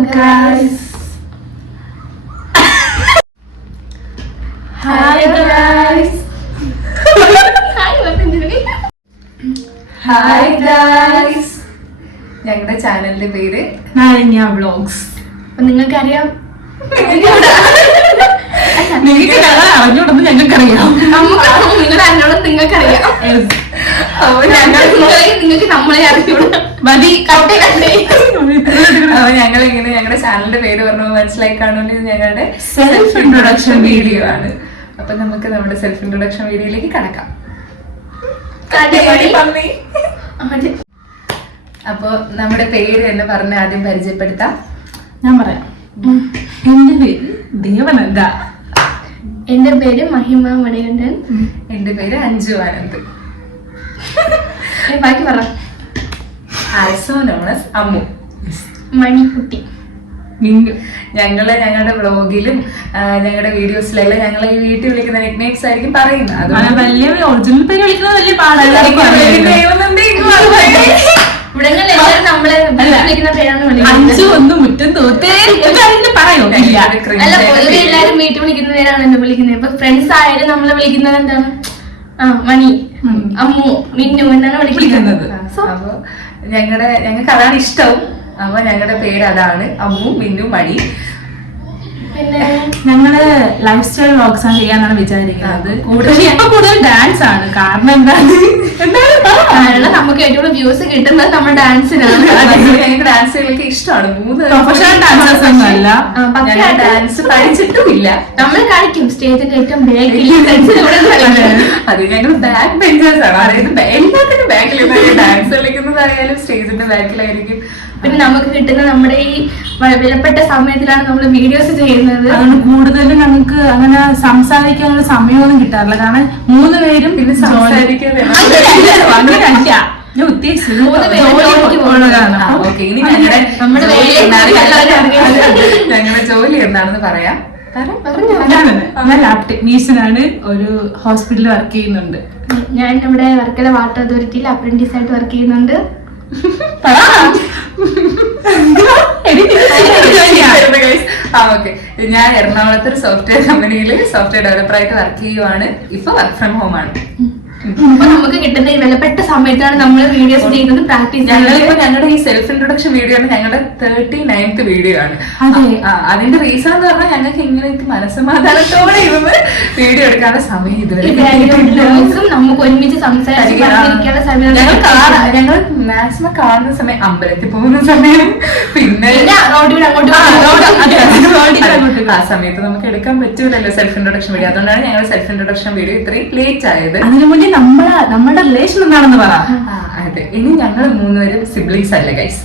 guys. Hi guys. Hi guys. ഞങ്ങളുടെ ചാനലിന്റെ പേര് നാരങ്ങ വ്ളോഗ്സ്. നിങ്ങൾക്കറിയാം, നിങ്ങൾക്ക് അറിഞ്ഞോടൊന്നും ഞങ്ങൾക്കറിയാം, നിങ്ങളുടെ അറിഞ്ഞോളം നിങ്ങൾക്കറിയാം. നിങ്ങൾക്ക് നമ്മളെ അറിഞ്ഞോളൂ. അപ്പൊ ഞങ്ങളിങ്ങനെ ഞങ്ങളുടെ ചാനലിന്റെ പേര് പറഞ്ഞു മനസ്സിലായി കാണുമല്ലോ, ഇത് ഞങ്ങളുടെ സെൽഫ് ഇൻട്രൊഡക്ഷൻ വീഡിയോ ആണ്. അപ്പൊ നമുക്ക് നമ്മുടെ സെൽഫ് ഇൻട്രൊഡക്ഷൻ വീഡിയോയിലേക്ക് കടക്കാം. അപ്പൊ നമ്മുടെ പേര് തന്നെ പറഞ്ഞ് ആദ്യം പരിചയപ്പെടുത്താം. ഞാൻ പറയാം. എന്റെ പേര് ദേവനന്ദ. എന്റെ പേര് മഹിമ മണികണ്ഠൻ. എന്റെ പേര് അഞ്ജു ആനന്ദ്. ബാക്കി പറ. Also known as Ammu. Manikutty. ഞങ്ങളുടെ വ്ളോഗിലും ഞങ്ങളുടെ വീഡിയോസിലെല്ലാം ഞങ്ങളെ ഈ വീട്ടിൽ വിളിക്കുന്ന നിക്നെയിംസ് ആയിരിക്കും പറയുന്നത്. അത് വലിയ ഒറിജിനൽ പേര് വിളിക്കുന്നത് വലിയ പാടല്ല. അഞ്ചു ഒന്നും മുറ്റം തോത്തേ പറയോ. അല്ല, പൊതുവെ എല്ലാരും വീട്ടിൽ വിളിക്കുന്ന പേരാണ് എന്നെ വിളിക്കുന്നത്. ഇപ്പൊ ഫ്രണ്ട്സ് ആയാലും നമ്മളെ വിളിക്കുന്നത് എന്താണ്? മണി, അമ്മു, മിന്നു എന്നാണ് വിളിക്കുന്നത്. അപ്പൊ ഞങ്ങൾക്ക് അതാണ് ഇഷ്ടവും. അപ്പൊ ഞങ്ങളുടെ പേര് അതാണ്, അമ്മു, മിന്നു, മണി. പിന്നെ ഞങ്ങള് ലൈഫ് സ്റ്റൈൽ വ്ളോഗ്സ് ആണ് ചെയ്യാന്നാണ് വിചാരിക്കുന്നത്. കൂടുതൽ ഡാൻസ് ആണ്. കാരണം നമുക്ക് ഏറ്റവും വ്യൂസ് കിട്ടുന്നത് നമ്മുടെ ഡാൻസിനാണ്. ഞങ്ങൾക്ക് ഡാൻസുകളൊക്കെ ഇഷ്ടമാണ്. 3 പ്രൊഫഷണൽ ഡാൻസേഴ്സ് ഒന്നും അല്ല. ഡാൻസ് പഠിച്ചിട്ടുമില്ല. നമ്മൾ കളിക്കും സ്റ്റേജിന്റെ ഏറ്റവും ബാക്കിൽ. അത് ഞങ്ങൾ ബാക്ക് ബെഞ്ചേഴ്സ് ആണ്. അതായത് എല്ലാത്തിനും ബാക്കിൽ ഡാൻസ് കളിക്കുന്നതായാലും സ്റ്റേജിന്റെ ബാക്കിലായിരിക്കും. പിന്നെ നമുക്ക് കിട്ടുന്ന നമ്മുടെ ഈ വിലപ്പെട്ട സമയത്തിലാണ് നമ്മൾ വീഡിയോസ് ചെയ്യുന്നത്. അതുകൊണ്ട് കൂടുതലും നമുക്ക് അങ്ങനെ സംസാരിക്കാനുള്ള സമയമൊന്നും കിട്ടാറില്ല. കാരണം 3 പേരും പിന്നെ സംസാരിക്കാൻ ഞാൻ ഉദ്ദേശിച്ചത് ഞങ്ങളുടെ ജോലി എന്താണെന്ന് പറയാം. ഞാൻ ലാബ് ടെക്നീഷ്യനാണ്. ഒരു ഹോസ്പിറ്റലിൽ വർക്ക് ചെയ്യുന്നുണ്ട്. ഞാൻ ഇവിടെ വർക്കല വാട്ടർ അതോറിറ്റിയിൽ അപ്രന്റീസ് ആയിട്ട് വർക്ക് ചെയ്യുന്നുണ്ട്. ഞാൻ എറണാകുളത്ത് ഒരു സോഫ്റ്റ്വെയർ കമ്പനിയിൽ സോഫ്റ്റ്വെയർ ഡെവലപ്പറായിട്ട് വർക്ക് ചെയ്യുവാണ്. ഇപ്പൊ വർക്ക് ഫ്രം ഹോം ആണ്. അപ്പൊ നമുക്ക് കിട്ടുന്ന ഈ വിലപ്പെട്ട സമയത്താണ് നമ്മൾ വീഡിയോസ് ചെയ്യുന്നത്. പ്രാക്ടീസ് ഞങ്ങളുടെ ഈ സെൽഫ് ഇൻട്രൊഡക്ഷൻ വീഡിയോ ആണ് ഞങ്ങളുടെ 39th വീഡിയോ ആണ്. അതിന്റെ റീസൺ എന്ന് പറഞ്ഞാൽ ഞങ്ങൾക്ക് ഇങ്ങനെ മനസ്സമാധാനത്തോടെ ഇരുന്ന് വീഡിയോ എടുക്കാനുള്ള സമയം ഇതുവരെ നമുക്ക് ഒരുമിച്ച് സംസാരിക്കാനുള്ള സമയം. ഞങ്ങൾ മാക്സിമം കാണുന്ന സമയം അമ്പലത്തിൽ പോകുന്ന സമയം, പിന്നെ ആ സമയത്ത് നമുക്ക് എടുക്കാൻ പറ്റൂലല്ലോ സെൽഫ് ഇൻട്രൊഡക്ഷൻ വീഡിയോ. അതുകൊണ്ടാണ് ഞങ്ങൾ സെൽഫ് ഇൻട്രൊഡക്ഷൻ വീഡിയോ ഇത്രയും ലേറ്റ് ആയത്. അതിനു മുന്നേ നമ്മുടെ റിലേഷൻ എന്താണെന്ന് പറ. അതെ, ഇനി ഞങ്ങൾ 3 പേരും സിബ്ലിങ്സ് അല്ല ഗൈസ്,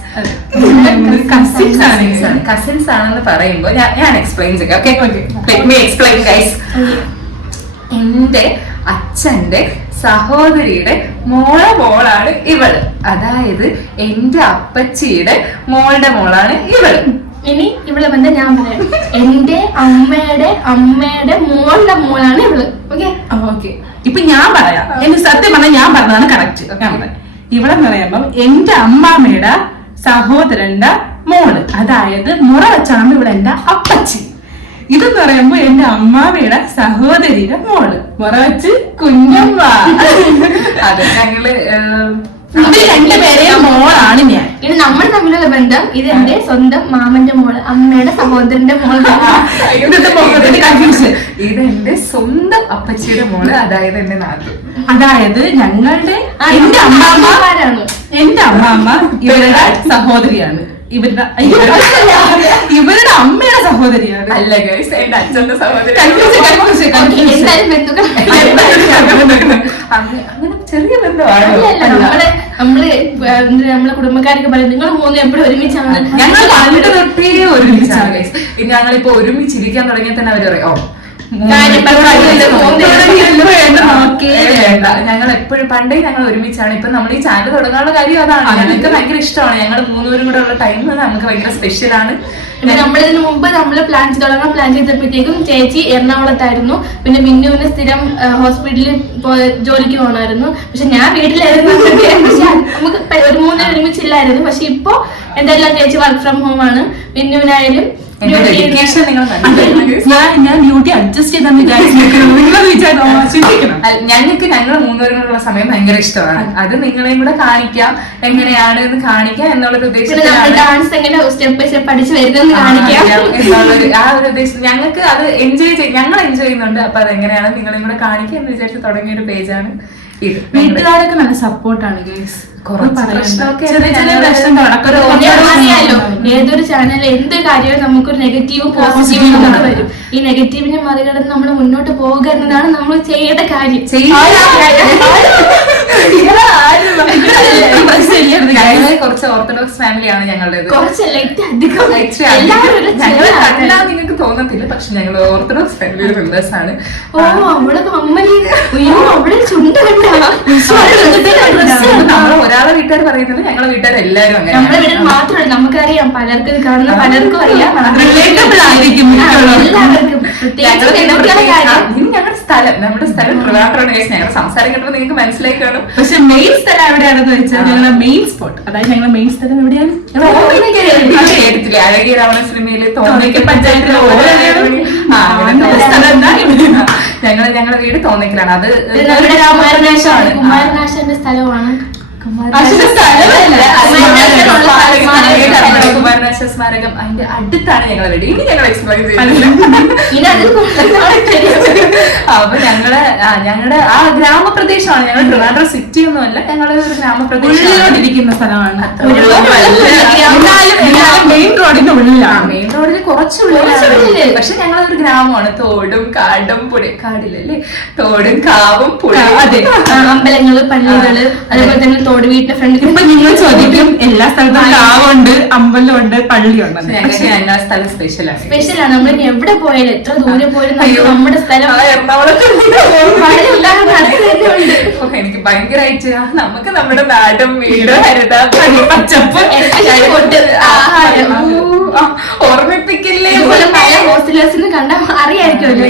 കസിൻസ് ആണെന്ന് പറയുമ്പോ ഞാൻ എക്സ്പ്ലെയിൻ ചെയ്യാം. Explain guys. എന്റെ അച്ഛന്റെ സഹോദരിയുടെ മോളാണ് ഇവള്. അതായത് എന്റെ അപ്പച്ചിയുടെ മോളുടെ മോളാണ് ഇവള്. ഇനി ഇവിടെ വന്ന് ഞാൻ പറയാം. എന്റെ അമ്മയുടെ മോളുടെ മോളാണ് ഇവള്. ഓക്കെ. ഇപ്പൊ ഞാൻ പറയാം. എനിക്ക് സത്യം പറഞ്ഞാൽ ഞാൻ പറഞ്ഞതാണ് കറക്റ്റ്. ഞാൻ പറയാം. ഇവിടെ പറയുമ്പം എന്റെ അമ്മാമ്മയുടെ സഹോദരന്റെ മോള്, അതായത് മുറ വെച്ചാണ് ഇവിടെ എന്റെ അപ്പച്ചി. ഇതെന്ന് പറയുമ്പോ എന്റെ അമ്മാമ്മയുടെ സഹോദരിയുടെ മോള്, മുറ വെച്ച് കുഞ്ഞമ്മ. അത് ഞങ്ങള് 2 പേരെയും മോളാണ് ഞാൻ. ഇത് നമ്മൾ തമ്മിലുള്ള ബന്ധം. ഇത് എന്റെ സ്വന്തം മാമന്റെ മോള്, അമ്മയുടെ സഹോദരന്റെ മോള്. ഇതെന്റെ സ്വന്തം അപ്പച്ചിയുടെ മോള്, അതായത് എന്റെ നാട്ടു. അതായത് ഞങ്ങളുടെ എന്റെ അമ്മാമ്മ ഇവരുടെ സഹോദരിയാണ്. ഇവരുടെ അമ്മയുടെ സഹോദരിയാണ്. അല്ല ഗൈസ്, എന്റെ അച്ഛന്റെ സഹോദരി. അങ്ങനെ ചെറിയ ബന്ധമാണ്. നമ്മളെ കുടുംബക്കാരൊക്കെ പറയും നിങ്ങൾ 3 എപ്പോഴും ഒരുമിച്ചാണ്. ഞങ്ങൾ പണ്ട് തൊട്ടേ ഒരുമിച്ചാണ് ഗൈസ്. ഞങ്ങളിപ്പോ ഒരുമിച്ചിരിക്കാൻ തുടങ്ങിയാൽ തന്നെ അവര് പറയും ഞങ്ങൾ എപ്പോഴും പണ്ടേ ഞങ്ങൾ ഒരുമിച്ചാണ്. ഇപ്പൊ നമ്മൾ ഈ ചാനൽ തുടങ്ങാനുള്ള കാര്യം അതാണ്. ഞങ്ങൾക്ക് ഭയങ്കര ഇഷ്ടമാണ്. ഞങ്ങൾ 3 പേരും കൂടെ ഉള്ള ടൈം നമുക്ക് ഭയങ്കര സ്പെഷ്യലാണ്. നമ്മളിതിന് മുമ്പ് നമ്മൾ പ്ലാൻ ചെയ്തപ്പോഴത്തേക്കും ചേച്ചി എറണാകുളത്തായിരുന്നു. പിന്നെ മിന്നുവിന് സ്ഥിരം ഹോസ്പിറ്റലിൽ ജോലിക്ക് പോകണമായിരുന്നു. പക്ഷെ ഞാൻ വീട്ടിലായിരുന്നു. പക്ഷെ നമുക്ക് ഒരു 3 ഒരുമിച്ച് ലൈഫിലായിരുന്നു. പക്ഷെ ഇപ്പൊ എന്തെല്ലാം ചേച്ചി വർക്ക് ഫ്രം ഹോം ആണ്. മിന്നുവിനായാലും എന്റെ ഡെഡിക്കേഷൻ നിങ്ങൾ ഞാൻ ഡ്യൂട്ടി അഡ്ജസ്റ്റ് ചെയ്തെന്ന് വിചാരിക്കണം. ഞങ്ങൾ മൂന്നുപേരിനുള്ള സമയം ഭയങ്കര ഇഷ്ടമാണ്. അത് നിങ്ങളെയും കൂടെ കാണിക്കാം, എങ്ങനെയാണ് എന്ന് കാണിക്കാം എന്നുള്ളൊരു ഉദ്ദേശത്തിലാണ് ഡാൻസ് എങ്ങനെ സ്റ്റെപ്പ് ബൈ സ്റ്റെപ്പ് പഠിച്ചു വരുന്നതെന്ന് കാണിക്കാം എന്നുള്ളൊരു ആ ഒരു ഉദ്ദേശം. ഞങ്ങൾക്ക് അത് ഞങ്ങൾ എൻജോയ് ചെയ്യുന്നുണ്ട്. അപ്പൊ അതെങ്ങനെയാണ് നിങ്ങളെയും കൂടെ കാണിക്കാം എന്ന് വിചാരിച്ച് തുടങ്ങിയ ഒരു പേജാണ് ഇത്. വീട്ടുകാരൊക്കെ നല്ല സപ്പോർട്ടാണ് ഗൈസ്. അറിയാലോ, ഏതൊരു ചാനൽ എന്ത് കാര്യവും നമുക്കൊരു നെഗറ്റീവും പോസിറ്റീവും നമുക്ക് വരും. ഈ നെഗറ്റീവിനെ മറികടന്ന് നമ്മൾ മുന്നോട്ട് പോവുക എന്നതാണ് നമ്മൾ ചെയ്യേണ്ട കാര്യം. കുറച്ച് ഓർത്തഡോക്സ് ഫാമിലിയാണ് ഞങ്ങളുടേത്. ഞങ്ങൾ കണ്ടാൽ നിങ്ങൾക്ക് തോന്നത്തില്ല, പക്ഷെ ഞങ്ങൾ ഓർത്തഡോക്സ് ഫാമിലി മെമ്പേഴ്സ് ആണ്. ഓ അവള് അമ്മലി അവിടെ ചുണ്ട് നമ്മൾ ഒരാളെ വീട്ടുകാർ പറയുന്നത് ഞങ്ങളെ വീട്ടുകാർ എല്ലാവരും അങ്ങനെ. നമ്മുടെ വീട്ടിൽ മാത്രമല്ല, നമുക്കറിയാം പലർക്കും ഇത് കാണുന്ന പലർക്കും അറിയാം. ഞങ്ങളുടെ സ്ഥലം ട്രിവാൻഡ്രമാണ്. ഞങ്ങൾ സംസാരിക്കുമ്പോൾ നിങ്ങൾക്ക് മനസ്സിലായി കാണും. പക്ഷെ മെയിൻ സ്ഥലം എവിടെയാണെന്ന് വെച്ചാൽ ഞങ്ങളുടെ മെയിൻ സ്പോട്ട്, അതായത് ഞങ്ങളുടെ മെയിൻ സ്ഥലം എവിടെയാണ്? കേട്ടിട്ടില്ലേ അഴകിയ രാവണ സിനിമയില് തോന്നിക്കൽ പഞ്ചായത്തിലെ ഞങ്ങളുടെ വീട് തോന്നിക്കലാണ്. അത് കുമാരനാശന്റെ സ്ഥലമാണ്. കുമാരനാശ സ്മാരകം അതിന്റെ അടുത്താണ് ഞങ്ങളെ വീട്. ഇനി ഞങ്ങൾ എക്സ്പ്ലെയിൻ ചെയ്യുന്നില്ല. അപ്പൊ ഞങ്ങളുടെ ആ ഗ്രാമപ്രദേശമാണ്. ഞങ്ങൾ ട്രിവാൻഡ്രം സിറ്റി ഒന്നും അല്ല, ഞങ്ങളുടെ ഒരു ഗ്രാമപ്രദേശിരിക്കുന്ന സ്ഥലമാണ്. മെയിൻ റോഡിന്റെ ഉള്ളിലാണ്. മെയിൻ റോഡിൽ കുറച്ചുള്ളിൽ, പക്ഷെ ഞങ്ങളൊരു ഗ്രാമമാണ്. തോടും കാടും പുഴ, കാടില്ലല്ലേ, തോടും കാവും പുഴ, അമ്പലങ്ങള് പള്ളികള്, അതേപോലെ തന്നെ തോട് വീട്ടിന്റെ ഫ്രണ്ട്. ഇപ്പൊ നിങ്ങൾ ചോദിക്കും എല്ലാ സ്ഥലത്തും കാവുണ്ട്, അമ്പലമുണ്ട്, പള്ളിയുണ്ട്. ഞങ്ങളുടെ സ്ഥലം സ്പെഷ്യലാണ്. സ്പെഷ്യലാണ്. നമ്മൾ ഇനി എവിടെ പോയാലും എത്ര ദൂരെ പോയാലും നമ്മുടെ സ്ഥലം എനിക്ക് ഭയങ്കരമായിട്ട് നമുക്ക് നമ്മുടെ നാടും വീട് പച്ചപ്പ് ഓർമ്മിപ്പിക്കില്ലേ. പല ഹോസ്റ്റലേഴ്സിന് കണ്ടാൽ അറിയായിരിക്കുമല്ലോ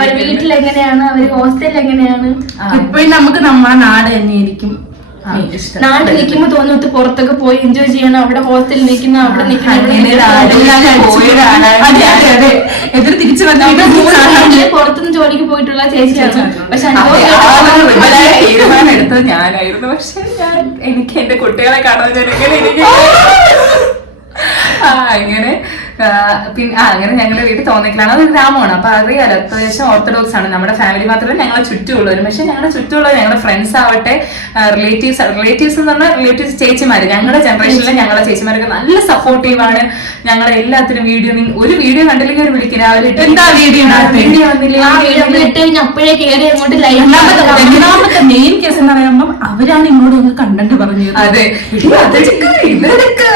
അവര് വീട്ടിൽ എങ്ങനെയാണ്, അവര് ഹോസ്റ്റലിൽ എങ്ങനെയാണ്. ഇപ്പോഴും നമുക്ക് നമ്മുടെ നാട് തന്നെയായിരിക്കും. നാട്ടിൽ നിൽക്കുമ്പോ തോന്നുന്നത് പുറത്തൊക്കെ പോയി എൻജോയ് ചെയ്യണം. അവിടെ ഹോസ്റ്റലിൽ നിൽക്കുന്ന അവിടെ എതിർ തിരിച്ചു പുറത്തുനിന്ന് ജോലിക്ക് പോയിട്ടുള്ള ചേച്ചിയാണ്. പക്ഷെ തീരുമാനം എടുത്തത് ഞാനായിരുന്നു. പക്ഷെ എനിക്ക് എന്റെ കുട്ടികളെ കാണാൻ ഞാൻ എങ്ങനെ അങ്ങനെ പിന്നെ അങ്ങനെ ഞങ്ങളുടെ വീട്ടിൽ തോന്നിക്കലാണ്. അത് ഗ്രാമമാണ്. അപ്പൊ അറിയാലോ, അത്യാവശ്യം ഓർത്തഡോക്സ് ആണ്. നമ്മുടെ ഫാമിലി മാത്രമല്ല, ഞങ്ങളെ ചുറ്റുമുള്ളവരും. പക്ഷെ ഞങ്ങളുടെ ചുറ്റുമുള്ള ഞങ്ങളുടെ ഫ്രണ്ട്സ് ആവട്ടെ, റിലേറ്റീവ്സ് എന്ന് പറഞ്ഞാൽ റിലേറ്റീവ്സ് ചേച്ചിമാര്, ഞങ്ങളുടെ ജനറേഷനിലെ ഞങ്ങളുടെ ചേച്ചിമാരൊക്കെ നല്ല സപ്പോർട്ടീവ് ആണ്. ഞങ്ങളെ എല്ലാത്തിനും വീഡിയോ, ഒരു വീഡിയോ കണ്ടില്ലെങ്കിൽ ഒരു വിളിക്കും രാവിലെ വീഡിയോ വന്നില്ലേ, അപ്പോഴേ കയറി അങ്ങോട്ട് രണ്ടാമത്തെ മെയിൻ കേസ് എന്ന് പറയുമ്പോൾ അവരാണ് ഇങ്ങോട്ട് നിങ്ങൾക്ക് കണ്ടന്റ് പറഞ്ഞത്. അതെ, ഇവരൊക്കെ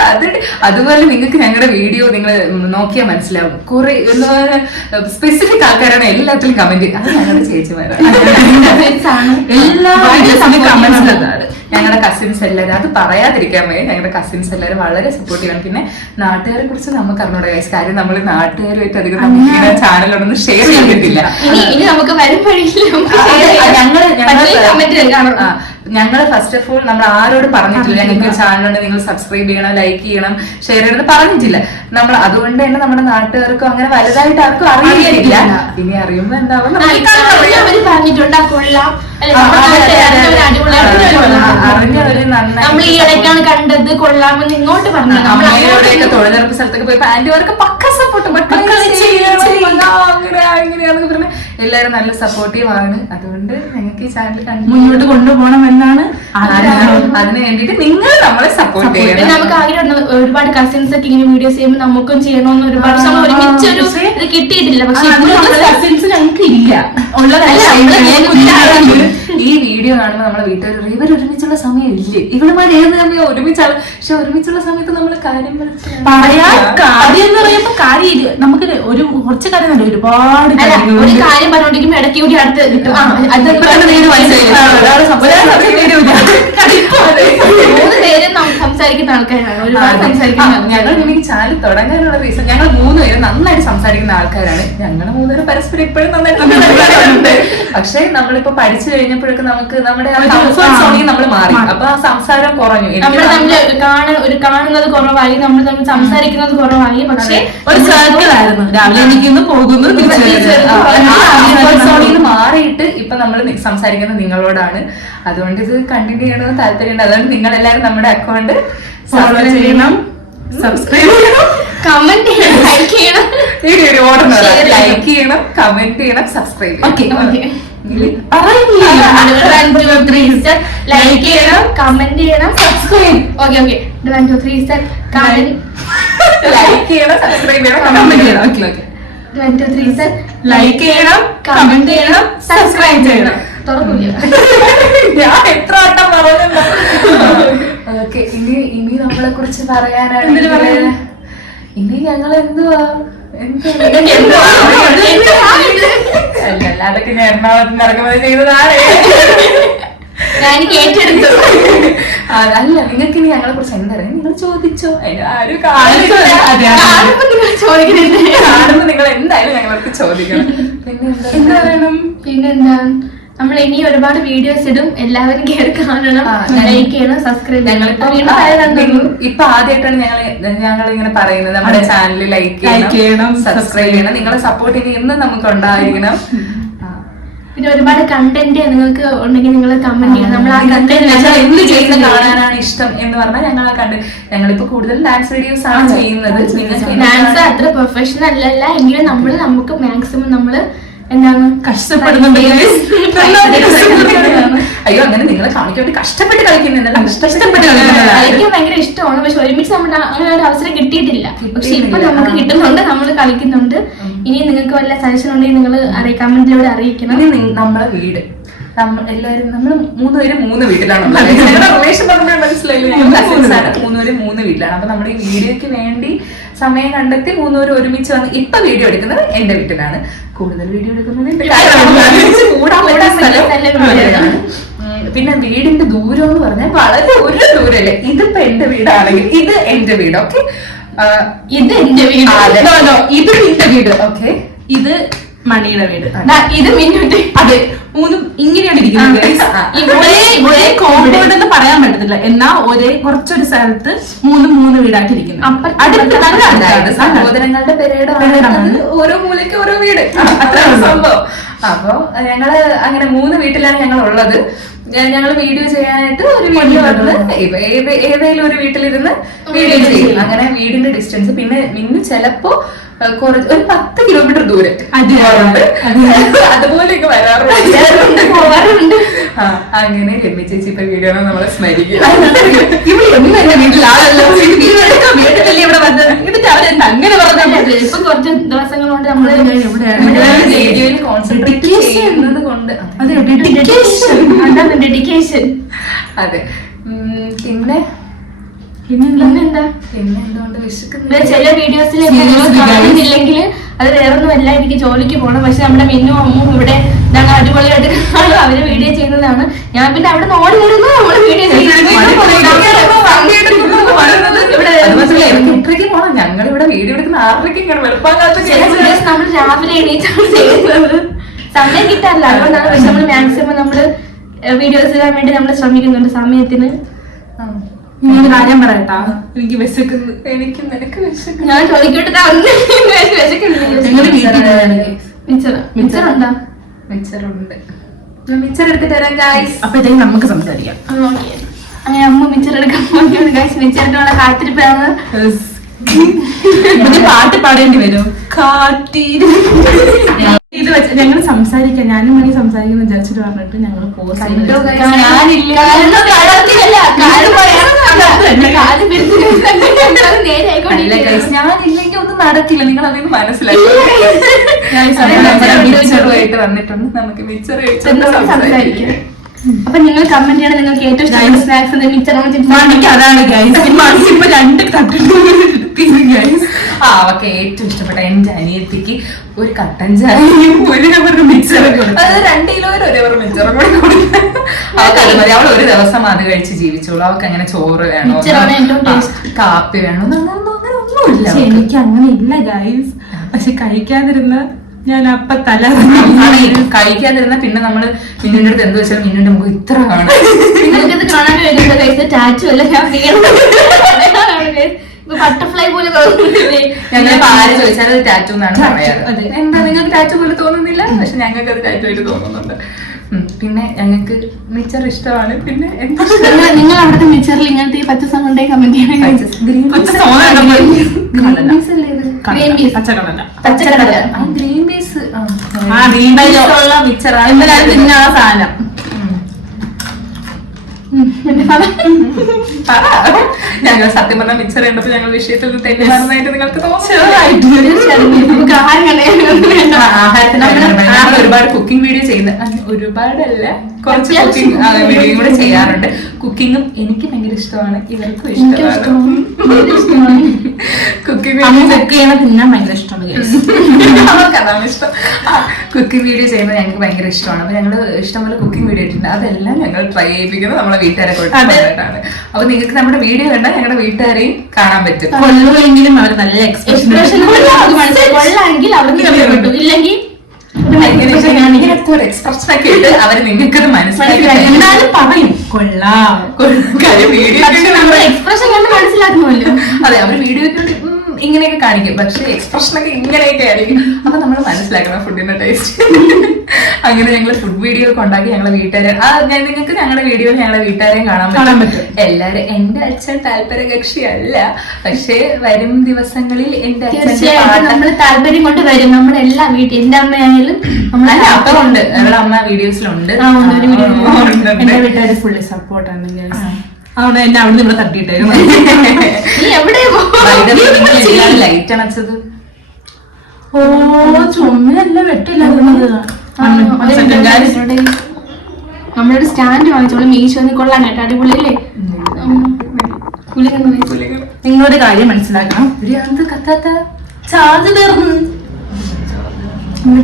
അതുപോലെ നിങ്ങൾക്ക് ഞങ്ങളുടെ വീഡിയോ നിങ്ങൾ നോക്കിയാൽ മനസ്സിലാവും. കുറെ സ്പെസിഫിക് ആൾക്കാരാണ് എല്ലാത്തിലും കമന്റ്. അത് ഞങ്ങളുടെ ചേച്ചിമാരാണ്. ഞങ്ങളുടെ കസിൻസ് എല്ലാവരും, അത് പറയാതിരിക്കാൻ വയ്യ, ഞങ്ങളുടെ കസിൻസ് എല്ലാവരും വളരെ സപ്പോർട്ടീവാണ്. പിന്നെ നാട്ടുകാരെ കുറിച്ച് നമുക്ക് അറിഞ്ഞൂടെ ഗൈസ്. കാര്യം നമ്മൾ നാട്ടുകാരുമായിട്ട് അധികം നമുക്ക് ചാനലൊന്നും ഷെയർ ചെയ്തിട്ടില്ല. ഞങ്ങള് ഫസ്റ്റ് ഓഫ് ഓൾ നമ്മൾ ആരോട് പറഞ്ഞിട്ടില്ല ഞങ്ങൾക്ക് ചാനലുണ്ട്, നിങ്ങൾ സബ്സ്ക്രൈബ് ചെയ്യണം, ലൈക്ക് ചെയ്യണം, ഷെയർ ചെയ്യണം പറഞ്ഞിട്ടില്ല നമ്മൾ. അതുകൊണ്ട് തന്നെ നമ്മുടെ നാട്ടുകാർക്കും അങ്ങനെ വലുതായിട്ട് ആർക്കും അറിയില്ല. ഇനി അറിയുമ്പോ എന്താവും അറിഞ്ഞവര് നമ്മൾ ഈ ഇടയ്ക്കാണ് കണ്ടത്, കൊള്ളാമെന്ന് ഇങ്ങോട്ട് പറഞ്ഞു. അമ്മയോടെയൊക്കെ തൊഴിലുറപ്പ് സ്ഥലത്തൊക്കെ പോയപ്പോ ആന്റിമാർക്ക് പക്ക സപ്പോർട്ട്, അങ്ങനെയാണെന്ന് പറഞ്ഞ എല്ലാരും നല്ല സപ്പോർട്ടീവ് ആണ്. അതുകൊണ്ട് ഞങ്ങൾക്ക് ഈ ചാനൽ മുന്നോട്ട് കൊണ്ടുപോകണം എന്നാണ് അതിന് വേണ്ടിട്ട് നിങ്ങൾ നമ്മളെ സപ്പോർട്ട് ചെയ്യണം. നമുക്ക് ആഗ്രഹം ഒരുപാട് കസിൻസ് ഒക്കെ ഇങ്ങനെ വീഡിയോസ് ചെയ്യുമ്പോൾ നമുക്കും ചെയ്യണമെന്ന് ഒരുപാട് ഒരുമിച്ചൊരു ഇത് കിട്ടിയിട്ടില്ല. പക്ഷെ കസിൻസ് ഞങ്ങൾക്ക് ഇല്ല ഉള്ളതല്ല. ഈ വീഡിയോ കാണുമ്പോൾ നമ്മളെ വീട്ടുകാർ ഇവർ ഒരുമിച്ചുള്ള സമയം ഇല്ലേ, ഇവളുമാർ ഏത് സമയം ഒരുമിച്ചാണ്. പക്ഷെ ഒരുമിച്ചുള്ള സമയത്ത് നമ്മൾ കാര്യം കാര്യം എന്ന് പറയുമ്പോ കാര്യം നമുക്ക് ഒരു കുറച്ച് കാര്യം ഒരുപാട് ഒരു കാര്യം പറഞ്ഞോണ്ടിരിക്കുമ്പോ ഇടയ്ക്ക് കൂടി അടുത്ത് കിട്ടും. മൂന്ന് പേരും സംസാരിക്കും. സംസാരിക്കുന്ന ആൾക്കാരാണ്, ഒരുപാട് സംസാരിക്കുന്ന ഞങ്ങൾ ആൾക്കാരാണ്. ഈ ചാനൽ തുടങ്ങാനുള്ള റീസൺ ഞങ്ങൾ 3 പേരും നന്നായിട്ട് സംസാരിക്കുന്ന ആൾക്കാരാണ്. ഞങ്ങൾ 3 പേരും പരസ്പരം ഇപ്പോഴും നന്നായിട്ട് സംസാരിക്കാറുണ്ട്. പക്ഷെ നമ്മളിപ്പോ പഠിച്ചു കഴിഞ്ഞപ്പോഴൊക്കെ നമുക്ക് നമ്മുടെ കംഫർട്ട് സോണിൽ നമ്മൾ മാറി. അപ്പൊ ആ സംസാരം കുറഞ്ഞു. നമ്മൾ കാണുന്നത് കുറവായി, നമ്മൾ തമ്മിൽ സംസാരിക്കുന്നത് കുറവായി. പക്ഷെ ഒരു സർക്കിൾ ആയിരുന്നു, രാവിലെ എണീക്കുന്നു പോകുന്നു കംഫർട്ട് സോണിൽ മാറിയിട്ട് ഇപ്പൊ നമ്മൾ സംസാരിക്കുന്നത് നിങ്ങളോടാണ്. അതുകൊണ്ട് ഇത് കണ്ടിന്യൂ ചെയ്യണമെന്ന് താല്പര്യമുണ്ട്. അതുകൊണ്ട് നിങ്ങൾ എല്ലാവരും നമ്മുടെ അക്കൗണ്ട് ഫോളോ ചെയ്യണം, സബ്സ്ക്രൈബ് ചെയ്യണം, കമന്റ് ചെയ്യണം, ലൈക്ക് ചെയ്യണം, ലൈക്ക് ചെയ്യണം, കമന്റ് ചെയ്യണം, സബ്സ്ക്രൈബ് ചെയ്യണം. ലൈക്ക് ചെയ്യണം, കമന്റ് ചെയ്യണം, subscribe. Okay 1 2 3 star comment like ചെയ്യണം, സബ്സ്ക്രൈബ് ചെയ്യണം, കമന്റ് ചെയ്യണം. ഓക്കെ 1 2 3 സ്റ്റാർ ലൈക്ക് ചെയ്യണം, കമന്റ് ചെയ്യണം, സബ്സ്ക്രൈബ് ചെയ്യണം. തുറക്കില്ല. ഞാൻ എത്ര വട്ടം പറഞ്ഞോ. ഓക്കെ, ഇനി നമ്മളെ കുറിച്ച് പറയാനാണെങ്കിൽ ഇനി ഞങ്ങൾ എന്തുവാ അല്ലല്ല, അതൊക്കെ ഞാൻ എറണാകുളത്ത് നടക്കുന്നത് ചെയ്തതാണ്. ഞാൻ ഏറ്റെടുത്തു. അല്ല, നിങ്ങൾക്ക് ഇനി ഞങ്ങളെ കുറിച്ച് എന്തറിയാം നിങ്ങൾ ചോദിച്ചോ. ആരും കാണുമ്പോ നിങ്ങൾ ചോദിക്കുന്നില്ലേ? കാണുമ്പോ നിങ്ങൾ എന്തായാലും ഞങ്ങൾക്ക് ചോദിക്കണം. പിന്നെ പറയണം? പിന്നെന്താ, നമ്മൾ ഇനി ഒരുപാട് വീഡിയോസ് ഇടും, എല്ലാവരും കയറി കാണണം, ലൈക്ക് ചെയ്യണം, സബ്സ്ക്രൈബ് ചെയ്യണം. ഇപ്പൊ ആദ്യമായിട്ടാണ് ഞങ്ങൾ ഇങ്ങനെ പറയുന്നത് നമ്മുടെ ചാനൽ ലൈക്ക് ചെയ്യണം, സബ്സ്ക്രൈബ് ചെയ്യണം. നിങ്ങളെ സപ്പോർട്ട് ഇനി എന്നും നമുക്ക് ഉണ്ടായിരിക്കണം. പിന്നെ ഒരുപാട് കണ്ടന്റ് നിങ്ങൾക്ക് ഉണ്ടെങ്കിൽ നിങ്ങൾ കമന്റ് ചെയ്യണം. നമ്മൾ ആ കണ്ടന്റ് എന്ത് ചെയ്യുന്ന കാണാനാണ് ഇഷ്ടം എന്ന് പറഞ്ഞാൽ ഞങ്ങളിപ്പോ കൂടുതൽ ഡാൻസ് വീഡിയോസ് ആണ് ചെയ്യുന്നത്. നിങ്ങൾക്ക് ഡാൻസ് അത്ര പ്രൊഫഷണൽ അല്ലല്ല എങ്കിലും നമുക്ക് മാക്സിമം നമ്മള് എന്താണ് കഷ്ടപ്പെടുന്നുണ്ടെങ്കിൽ അയ്യോ, അങ്ങനെ നിങ്ങളെ കാണിക്കാൻ വേണ്ടി കഷ്ടപ്പെട്ട് കളിക്കുന്നില്ല, കളിക്കാൻ ഭയങ്കര ഇഷ്ടമാണ്. പക്ഷെ ഒരുമിച്ച് നമ്മുടെ അങ്ങനെ ഒരു അവസരം കിട്ടിയിട്ടില്ല. പക്ഷെ ഇപ്പൊ നമുക്ക് കിട്ടുന്നുണ്ട്, നമ്മൾ കളിക്കുന്നുണ്ട്. ഇനി നിങ്ങൾക്ക് വല്ല സജഷൻ ഉണ്ടെങ്കിൽ നിങ്ങൾ കമന്റിലൂടെ അറിയിക്കണം. നമ്മളെ വീട് എല്ലാവരും നമ്മൾ 3 പേരും 3 വീട്ടിലാണ് റിലേഷൻ പറഞ്ഞാൽ മനസ്സിലായില്ലേ? 3 പേരും 3 വീട്ടിലാണ്. അപ്പൊ നമ്മുടെ ഈ വീഡിയോക്ക് വേണ്ടി സമയം കണ്ടെത്തി 3 പേരും ഒരുമിച്ച് വന്ന് ഇപ്പൊ വീഡിയോ എടുക്കുന്നത് എന്റെ വീട്ടിലാണ്. കൂടുതൽ വീഡിയോ എടുക്കുന്നത് പിന്നെ വീടിന്റെ ദൂരം എന്ന് പറഞ്ഞാൽ വളരെ ഒരു ദൂരല്ലേ. ഇതിപ്പോ എന്റെ വീടാണെങ്കിൽ ഇത് എന്റെ വീട്. ഓക്കെ, ഇത് എന്റെ വീട്, ഇത് നിന്റെ വീട്. ഓക്കെ, ഇത് മണിയുടെ വീട്, ഇത് മിന്നുട്ടി. അതെ, 3 ഇങ്ങനെയാണ് ഇരിക്കുന്നത്. ഒരേ കോമ്പൗണ്ട് എന്ന് പറയാൻ പറ്റത്തില്ല, എന്നാ കുറച്ചൊരു സ്ഥലത്ത് 3 വീടായിട്ട് ഇരിക്കുന്നു. സഹോദരങ്ങളുടെ പെരേടാണ്, ഓരോ മൂലയ്ക്ക് ഓരോ വീട്, അത്ര സംഭവം. അപ്പൊ ഞങ്ങള് അങ്ങനെ 3 വീട്ടിലാണ് ഞങ്ങൾ ഉള്ളത്. ഞങ്ങൾ വീഡിയോ ചെയ്യാനായിട്ട് ഒരു വീഡിയോ വന്ന് ഏതെങ്കിലും ഒരു വീട്ടിലിരുന്ന് വീഡിയോ ചെയ്യും. അങ്ങനെ വീടിന്റെ ഡിസ്റ്റൻസ്. പിന്നെ മിന്നു ചിലപ്പോ ഒരു 10 കിലോമീറ്റർ ദൂരം അതുപോലെയൊക്കെ വരാറുണ്ട്. അങ്ങനെ രമ്യ ചേച്ചി ഇപ്പൊ വീഡിയോ നമ്മളെ സ്മരിക്കും. അങ്ങനെ പറഞ്ഞു. ഇപ്പൊ കുറച്ച് ദിവസങ്ങൾ കൊണ്ട് നമ്മള് വീഡിയോയിൽ കോൺസെൻട്രേറ്റ് ചെയ്യുന്നത് കൊണ്ട് ഡെഡിക്കേഷൻ. അതെ. പിന്നെ പിന്നെന്താ, എന്തുകൊണ്ട് വിശക്കുന്നത്? ചില വീഡിയോസിൽ കാണുന്നില്ലെങ്കിൽ അത് വേറൊന്നുമല്ല, എനിക്ക് ജോലിക്ക് പോകണം. പക്ഷെ നമ്മുടെ മിന്നും അമ്മും ഇവിടെ ഞങ്ങൾ അടിപൊളിയായിട്ട് അവര് വീഡിയോ ചെയ്യുന്നതാണ്. ഞാൻ പിന്നെ അവിടെ നിന്ന് ഓടി വരുന്നു, നമ്മള് വീഡിയോ ഞങ്ങൾ ഇവിടെ വീഡിയോ എടുക്കുന്ന 6:30 വെളുപ്പാകാലത്ത് നമ്മൾ രാവിലെ എണീറ്റാണ് ചെയ്യുന്നത്. സമയം കിട്ടാറില്ല, അതുകൊണ്ടാണ്. പക്ഷെ നമ്മൾ മാക്സിമം നമ്മള് വീഡിയോസ് ഇടാൻ വേണ്ടി നമ്മൾ ശ്രമിക്കുന്നുണ്ട് സമയത്തിന്. ഞാൻ കാര്യം പറയട്ടാ, എനിക്ക് വിശക്കുന്നു. നിനക്ക് വിശക്കുന്നു. ഞാൻ ചോദിക്കട്ടെ, മിച്ചറുണ്ടോ? മിച്ചറുണ്ട്, മിച്ചർ എടുത്തിട്ട് വരാം ഗായ്സ്. അപ്പഴത്തേക്കും നമുക്ക് സംസാരിക്കാം. അങ്ങനെ അമ്മ മിച്ചർ എടുക്കാൻ പോയി ഗായ്സ്. മിച്ചറിനുള്ള കാത്തിരിപ്പാണ്. പാട്ട് പാടേണ്ടി വരും. ഇത് വെച്ച് ഞങ്ങൾ സംസാരിക്കാം, ഞാനും മണി സംസാരിക്കുന്ന വിചാരിച്ചിട്ട് പറഞ്ഞിട്ട് ഞങ്ങൾ ഞാനില്ലെങ്കിൽ ഒന്നും നടക്കില്ല. നിങ്ങൾ അതിന് മനസ്സിലാക്കി വന്നിട്ടുണ്ട്. നമുക്ക് മിച്ചർ സംസാരിക്കാം. അപ്പൊ നിങ്ങൾ കമന്റ് ചെയ്യണം, നിങ്ങൾക്ക് ഏറ്റവും ഇഷ്ടപ്പെട്ട സ്നാക്സ് മിച്ചർ. അതാണ് ഗൈസ്. ഇപ്പൊ 2 തട്ടിട്ട് അവക്ക് ഏറ്റവും ഇഷ്ടപ്പെട്ട എന്റെ അനിയത്തിക്ക് ഒരു കട്ടൻ ചായയും ഒരു മിക്സറും കൊടുത്തു. അത് 2 കിലോ ഒരു മിക്സറും കൂടി കൊടുത്തു. അവൾക്ക് അത് മതി. അവൾ ഒരു ദിവസം അത് കഴിച്ച് ജീവിച്ചോളൂ. അവൾക്ക് അങ്ങനെ ചോറ് വേണോ, കാപ്പി വേണോ, അങ്ങനെ ഒന്നുമില്ല. എനിക്ക് അങ്ങനെ ഇല്ല ഗൈസ്. പക്ഷെ കഴിക്കാതിരുന്ന ഞാൻ അപ്പൊ തല കഴിക്കാതിരുന്ന പിന്നെ നമ്മള് മിന്നുന്റെ അടുത്ത് എന്ത് വെച്ചാലും മിന്നുന്റെ മുഖം ഇത്ര കാണും. ടാറ്റു അല്ല ബട്ടർഫ്ലൈ പോലെ ഞങ്ങളിപ്പോ ആര് ചോദിച്ചാലും അത് ടാറ്റു എന്നാണ് പറയാറ്. എന്താ നിങ്ങൾക്ക് ടാറ്റു പോലെ തോന്നുന്നില്ല? പക്ഷെ ഞങ്ങൾക്ക് അത് ടാറ്റു ആയിട്ട് തോന്നുന്നുണ്ട്. പിന്നെ ഞങ്ങൾക്ക് മിച്ചർ ഇഷ്ടമാണ്. പിന്നെ നിങ്ങൾ അവിടുത്തെ മിച്ചറിൽ ഇങ്ങനത്തെ പച്ച സൗണ്ട് കമന്റ് ചെയ്യണം. ഗ്രീൻ പീസ് തിന്നാ സാധനം ഞങ്ങൾ സത്യം പറഞ്ഞ മിച്ചർ കണ്ടപ്പോ ഞങ്ങൾ വിഷയത്തിൽ നിന്ന് തെറ്റി പറഞ്ഞായിട്ട് നിങ്ങൾക്ക് ഞങ്ങൾ ഒരുപാട് കുക്കിംഗ് വീഡിയോ ചെയ്യുന്ന, ഒരുപാടല്ല കുറച്ച് കുക്കിംഗ് വീഡിയോ കൂടെ ചെയ്യാറുണ്ട്. കുക്കിങ്ങും എനിക്ക് ഭയങ്കര ഇഷ്ടമാണ്, ഇവർക്കും ഇഷ്ടമാണ്. കുക്കിംഗ് തിന്നാൻ ഭയങ്കര ഇഷ്ടമാണ്. അവർക്ക് അതാണ് ഇഷ്ടം. കുക്കിംഗ് വീഡിയോ ചെയ്യുന്നത് ഞങ്ങൾക്ക് ഭയങ്കര ഇഷ്ടമാണ്. അപ്പൊ ഞങ്ങള് ഇഷ്ടംപോലെ കുക്കിംഗ് വീഡിയോ ഇട്ടിട്ടുണ്ട്. അതെല്ലാം ഞങ്ങൾ ട്രൈ ചെയ്യിപ്പിക്കുന്നത് നമ്മളെ വീട്ടുകാരെ കൊണ്ടാണ്. അപ്പൊ നിങ്ങൾക്ക് നമ്മുടെ വീഡിയോ കണ്ടാൽ ഞങ്ങളുടെ വീട്ടുകാരെയും കാണാൻ പറ്റും. കൊള്ളുമെങ്കിലും അവർ നല്ല എക്സ്പ്രഷൻ കൊള്ളാമെങ്കിൽ അവർക്ക് ഇല്ലെങ്കിൽ എക്സ്പ്രഷനൊക്കെ ഇട്ട് അവര് നിങ്ങൾക്ക് മനസ്സിലാക്കി എന്നാലും പറയും കൊള്ളാം. എക്സ്പ്രഷൻ കണ്ട് മനസ്സിലാക്കുമല്ലോ. അതെ, അവര് വീഡിയോ ഇങ്ങനെയൊക്കെ കാണിക്കും, പക്ഷെ എക്സ്പ്രഷനൊക്കെ ഇങ്ങനെയൊക്കെ ആയിരിക്കും. അപ്പൊ നമ്മൾ മനസ്സിലാക്കണം ഫുഡിന്റെ ടേസ്റ്റ്. അങ്ങനെ ഞങ്ങൾ ഫുഡ് വീഡിയോ ഒക്കെ ഉണ്ടാക്കി ഞങ്ങളെ വീട്ടുകാരെ നിങ്ങൾക്ക് ഞങ്ങളുടെ വീഡിയോയിൽ ഞങ്ങളെ വീട്ടുകാരെയും കാണാൻ പറ്റും. എല്ലാരും എന്റെ അച്ഛൻ താല്പര്യ കക്ഷിയല്ല, പക്ഷെ വരും ദിവസങ്ങളിൽ എന്റെ തീർച്ചയായിട്ടും നമ്മൾ താല്പര്യം കൊണ്ട് വരും. നമ്മുടെ എല്ലാ വീട്ടിൽ എന്റെ അമ്മയായാലും നമ്മളെ അപ്പുണ്ട്, ഞങ്ങളുടെ അമ്മ വീഡിയോസിലുണ്ട്. എന്റെ വീട്ടുകാര് ഫുള്ളി സപ്പോർട്ടാണ്. അവിടെ എന്നെ അവിടെ ഇവിടെ തട്ടിയിട്ടായിരുന്നു. ലൈറ്റ് അണച്ചത് ഓ ചുമല്ല വെട്ടില്ലായിരുന്നത്. നമ്മളൊരു സ്റ്റാൻഡ് വാങ്ങിച്ചോളൂ. മീശോന്ന് കൊള്ളാൻ കേട്ടോ, അടിപൊളിയല്ലേ? നിങ്ങളൊരു കാര്യം മനസ്സിലാക്കണം, കത്താത്ത ചാർജ് തീർന്നു.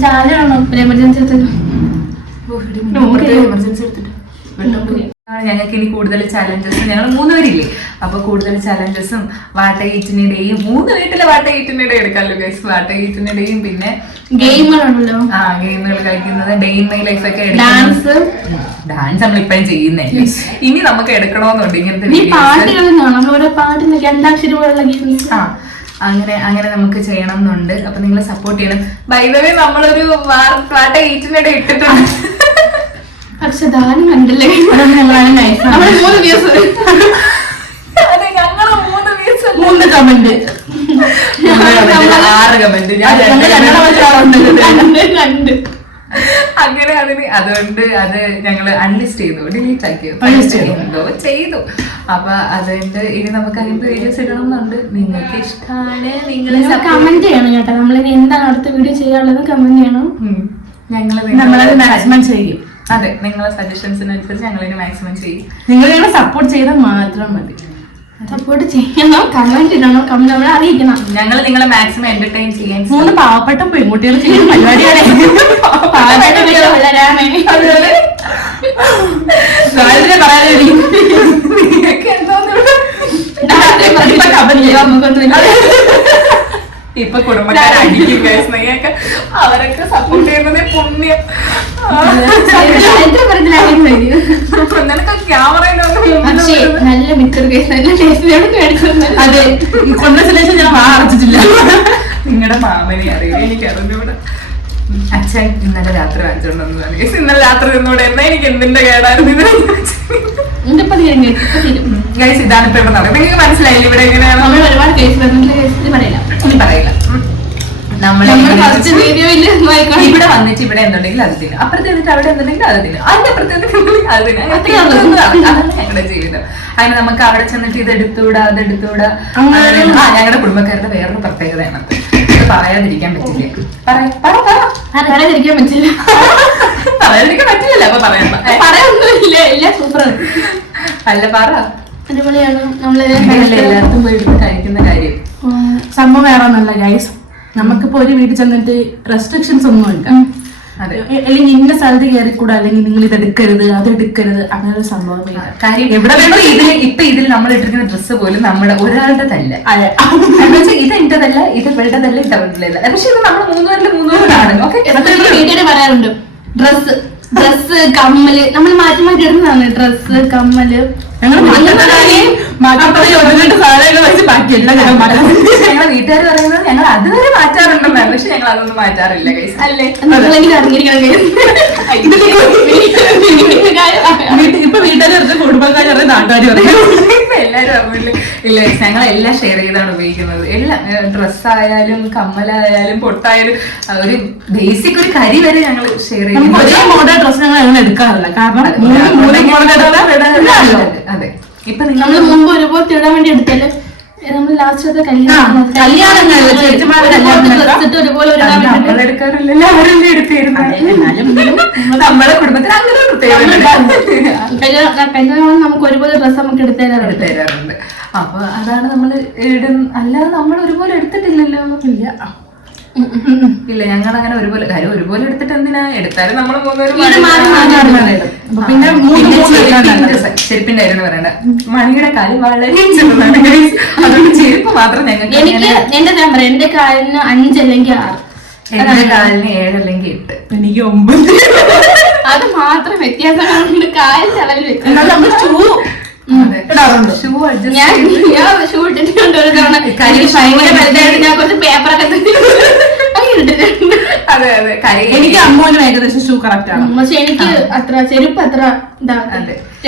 ചാർജ് ആണോ? എമർജൻസി ഞങ്ങൾക്ക് ഇനി കൂടുതൽ ചാലഞ്ചസ്, ഞങ്ങൾ 3 പേരില്ലേ, അപ്പൊ കൂടുതൽ ചാലഞ്ചസും വാട്ടഗേറ്റിനിടെയും 3 വീട്ടിലെ വാട്ടഗേറ്റിനിടെ എടുക്കാമല്ലോ ഗൈസ്. വാട്ടഗേറ്റിനിടെയും പിന്നെ ഗെയിമുകളാണല്ലോ, ഗെയിമുകൾ കളിക്കുന്നത്, ഡേ ഇൻ മൈ ലൈഫ് ഒക്കെ ഡാൻസ് നമ്മൾ ഇപ്പഴും ചെയ്യുന്നേ. ഇനി നമുക്ക് എടുക്കണമെന്നുണ്ട് ഇങ്ങനത്തെ പാട്ടിനൊക്കെ അന്താക്ഷരമുള്ള ഗെയിംസ്. അങ്ങനെ നമുക്ക് ചെയ്യണം എന്നുണ്ട്. അപ്പൊ നിങ്ങൾ സപ്പോർട്ട് ചെയ്യണം. ബൈ ദ വേ നമ്മളൊരു വാട്ടഗേറ്റിനിടെ ഇട്ടിട്ടുണ്ട്. പക്ഷെ ദാനം കണ്ടല്ലേ, നമ്മള് 3 ദിവസം 3 കമന്റ് 6 കമന്റ് കണ്ട് അങ്ങനെ അതുകൊണ്ട് അത് ഞങ്ങള് അൺലിസ്റ്റ് ചെയ്തു, ഡിലീറ്റ് ആക്കി ചെയ്തു. അപ്പൊ അതുകൊണ്ട് ഇനി നമുക്ക് അങ്ങനത്തെ വീഡിയോസ് ഇടണമെന്നുണ്ട്. നിങ്ങൾക്ക് ഇഷ്ടമാണ്, നിങ്ങൾ കമന്റ് ചെയ്യണം കേട്ടോ. നമ്മളിനി എന്താണ് അടുത്ത വീഡിയോ ചെയ്യാനുള്ളത് കമന്റ് ചെയ്യണം. നമ്മളത് മാക്സിമം ചെയ്യും. അതെ, നിങ്ങളെ സജഷൻസിനനുസരിച്ച് ഞങ്ങളിനി മാക്സിമം ചെയ്യും. നിങ്ങൾ ഞങ്ങളെ സപ്പോർട്ട് ചെയ്താൽ മാത്രം മതി. സപ്പോർട്ട് ചെയ്യണം, കമന്റ് ഇടണം, കമന്റ് നമ്മളെ അറിയിക്കണം. ഞങ്ങൾ നിങ്ങളെ മാക്സിമം എന്റർടൈൻ ചെയ്യാൻ 3 പാവപ്പെട്ട പെൺകുട്ടികൾ ചെയ്യുന്ന പരിപാടിയാണ്. ഇപ്പൊ കുടുംബക്കാരെ അടിക്കും ഗൈസ്. നിങ്ങൾക്ക് അവരൊക്കെ സപ്പോർട്ട് ചെയ്യുന്നത് പുണ്യം. നിനക്ക് ക്യാമറയിലൊന്നും നല്ല മിച്ചർ കേസ്, നല്ല ടേസ്റ്റിലോട് അതെ, കൊണ്ടസിലേഷൻ ഞാൻ വാങ്ങിച്ചിട്ടില്ല. നിങ്ങളുടെ മാമനെ അറിയാം, എനിക്കറിഞ്ഞൂടെ. അച്ഛൻ ഇന്നലെ രാത്രി വാങ്ങിച്ചോണ്ടെന്ന് പറഞ്ഞു. ഇന്നലെ രാത്രി നിന്നൂടെ എന്നാ എനിക്ക് എന്തിന്റെ കേടായിരുന്നു ഇത്. ഗൈസ് ഇതാണ് ഇപ്പൊ ഇവിടെ നടക്കുന്നത്. നിങ്ങൾക്ക് മനസ്സിലായില്ല ഇവിടെ എങ്ങനെയാണ് ഒരുപാട് കേസ് പറയില്ല. പറയില്ല. നമ്മളെ ഫസ്റ്റ് വീഡിയോയിൽ ഇവിടെ വന്നിട്ട് ഇവിടെ എന്തുണ്ടെങ്കിലും അത് തിന്നും, അപ്പുറത്ത് എന്നിട്ട് അവിടെ എന്തുണ്ടെങ്കിലും അത് തിന്നും, അതിന്റെ അപ്പുറത്ത് അത് തിന്നും. അതാണ് ഞങ്ങളുടെ ജീവിതം. അങ്ങനെ നമുക്ക് അവിടെ ചെന്നിട്ട് ഇത് എടുത്തുകൂടാ അത് എടുത്തുകൂടാ. ഞങ്ങളുടെ കുടുംബക്കാരുടെ വേറൊരു പ്രത്യേകതയാണ് അത്. പറയാതിരിക്കാൻ പറ്റില്ല. പറയാതിരിക്കാൻ പറ്റില്ല. പറയാതിരിക്കാൻ പറ്റില്ലല്ലോ. അപ്പൊ പറയാനൊന്നുമില്ല. സൂപ്പർ അല്ല, പറ. അടിപൊളിയാണ്. നമ്മള് എല്ലായിടത്തും പോയി എടുത്ത് കഴിക്കുന്ന കാര്യം സംഭവം വേറെ ഒന്നല്ല ഗൈസ്, നമുക്കിപ്പോ ഒരു വീട്ടിൽ ചെന്നിട്ട് റെസ്ട്രിക്ഷൻസ് ഒന്നും ഇല്ല. അല്ലെങ്കിൽ ഇന്ന സ്ഥലത്ത് കയറിക്കൂടാ, അല്ലെങ്കിൽ നിങ്ങൾ ഇത് എടുക്കരുത് അത് എടുക്കരുത്, അങ്ങനെ ഒരു സംഭവം കാര്യം എവിടെ ഇതിൽ നമ്മൾ ഇട്ടിരിക്കുന്ന ഡ്രസ്സ് പോലും നമ്മുടെ ഒരാളുടെ തല്ല. ഇത് എന്റേതല്ല, ഇത് വെള്ളതല്ല, ഇത് അവരുടേതല്ല. പക്ഷെ ഇത് നമ്മൾ മൂന്നുപേരിലാണ്. വീട്ടിൽ പറയാറുണ്ട് ഡ്രസ്സ് കമ്മല് നമ്മൾ മാറ്റി മാറ്റി ഇടുന്നതാണ്. ഡ്രസ്സ് കമ്മല് ഞങ്ങളെ വീട്ടുകാർ പറയുന്നത് ഞങ്ങൾ അതുവരെ മാറ്റാറുണ്ടെന്നാണ്. പക്ഷെ ഞങ്ങൾ അതൊന്നും മാറ്റാറില്ല ഗൈസ്. അല്ലേ? ഇപ്പൊ വീട്ടുകാർ കുടുംബക്കാർ നാട്ടുകാർ എല്ലാരും അറിയില്ല. ഇല്ല, ഞങ്ങൾ എല്ലാം ഷെയർ ചെയ്താണ് ഉപയോഗിക്കുന്നത്. എല്ലാം ഡ്രസ്സായാലും കമ്മലായാലും പൊട്ടായാലും ഒരു ബേസിക് ഒരു കരി വരെ ഞങ്ങൾ ഷെയർ ചെയ്യും. ഒരേ മോഡൽ ഡ്രസ് ഞങ്ങൾ എടുക്കാറില്ല, കാരണം അതെ. ഇപ്പൊ നമ്മള് മുമ്പ് ഒരുപോലത്തെ ഇടാൻ വേണ്ടി എടുത്താല് നമ്മൾ ലാസ്റ്റ് എടുക്കാറില്ലല്ലോ, അവരെല്ലാം എടുത്തിരുന്നു. നമ്മളെ കുടുംബത്തിൽ അങ്ങനെ കല്യാണം നമുക്ക് ഒരുപോലെ ഡ്രസ്സ് നമുക്ക് എടുത്തുതരാറുണ്ട്. അപ്പൊ അതാണ് നമ്മൾ അല്ലാതെ നമ്മൾ ഒരുപോലെ എടുത്തിട്ടില്ലല്ലോ. ഇല്ല, ഞങ്ങൾ അങ്ങനെ ഒരുപോലെ കാര്യം ഒരുപോലെ എടുത്തിട്ട് എന്തിനാ എടുത്താലും നമ്മൾ ചെരുപ്പിന്റെ കാര്യം പറയണ്ട. മണിയുടെ കാല് വളരെ ചെറുതാണ്, അതുകൊണ്ട് ചെരുപ്പ് മാത്രം ഞങ്ങൾക്ക്. എന്റെ കാലിന് 5 അല്ലെങ്കിൽ 6, എന്റെ കാലിന് 7 അല്ലെങ്കിൽ 8, എനിക്ക് 9. അത് മാത്രം വ്യത്യാസം. കാലിൽ ചളവിൽ ഞാൻ ഷൂ ഇട്ടിട്ടുണ്ട് ഒരു തവണ. ഞാൻ കുറച്ച് പേപ്പറൊക്കെ അതെ അതെ. എനിക്ക് അമ്മൂനും ഏകദേശം ഷൂ കറക്റ്റ് ആണ്. പക്ഷെ എനിക്ക് അത്ര ചെരുപ്പ് അത്ര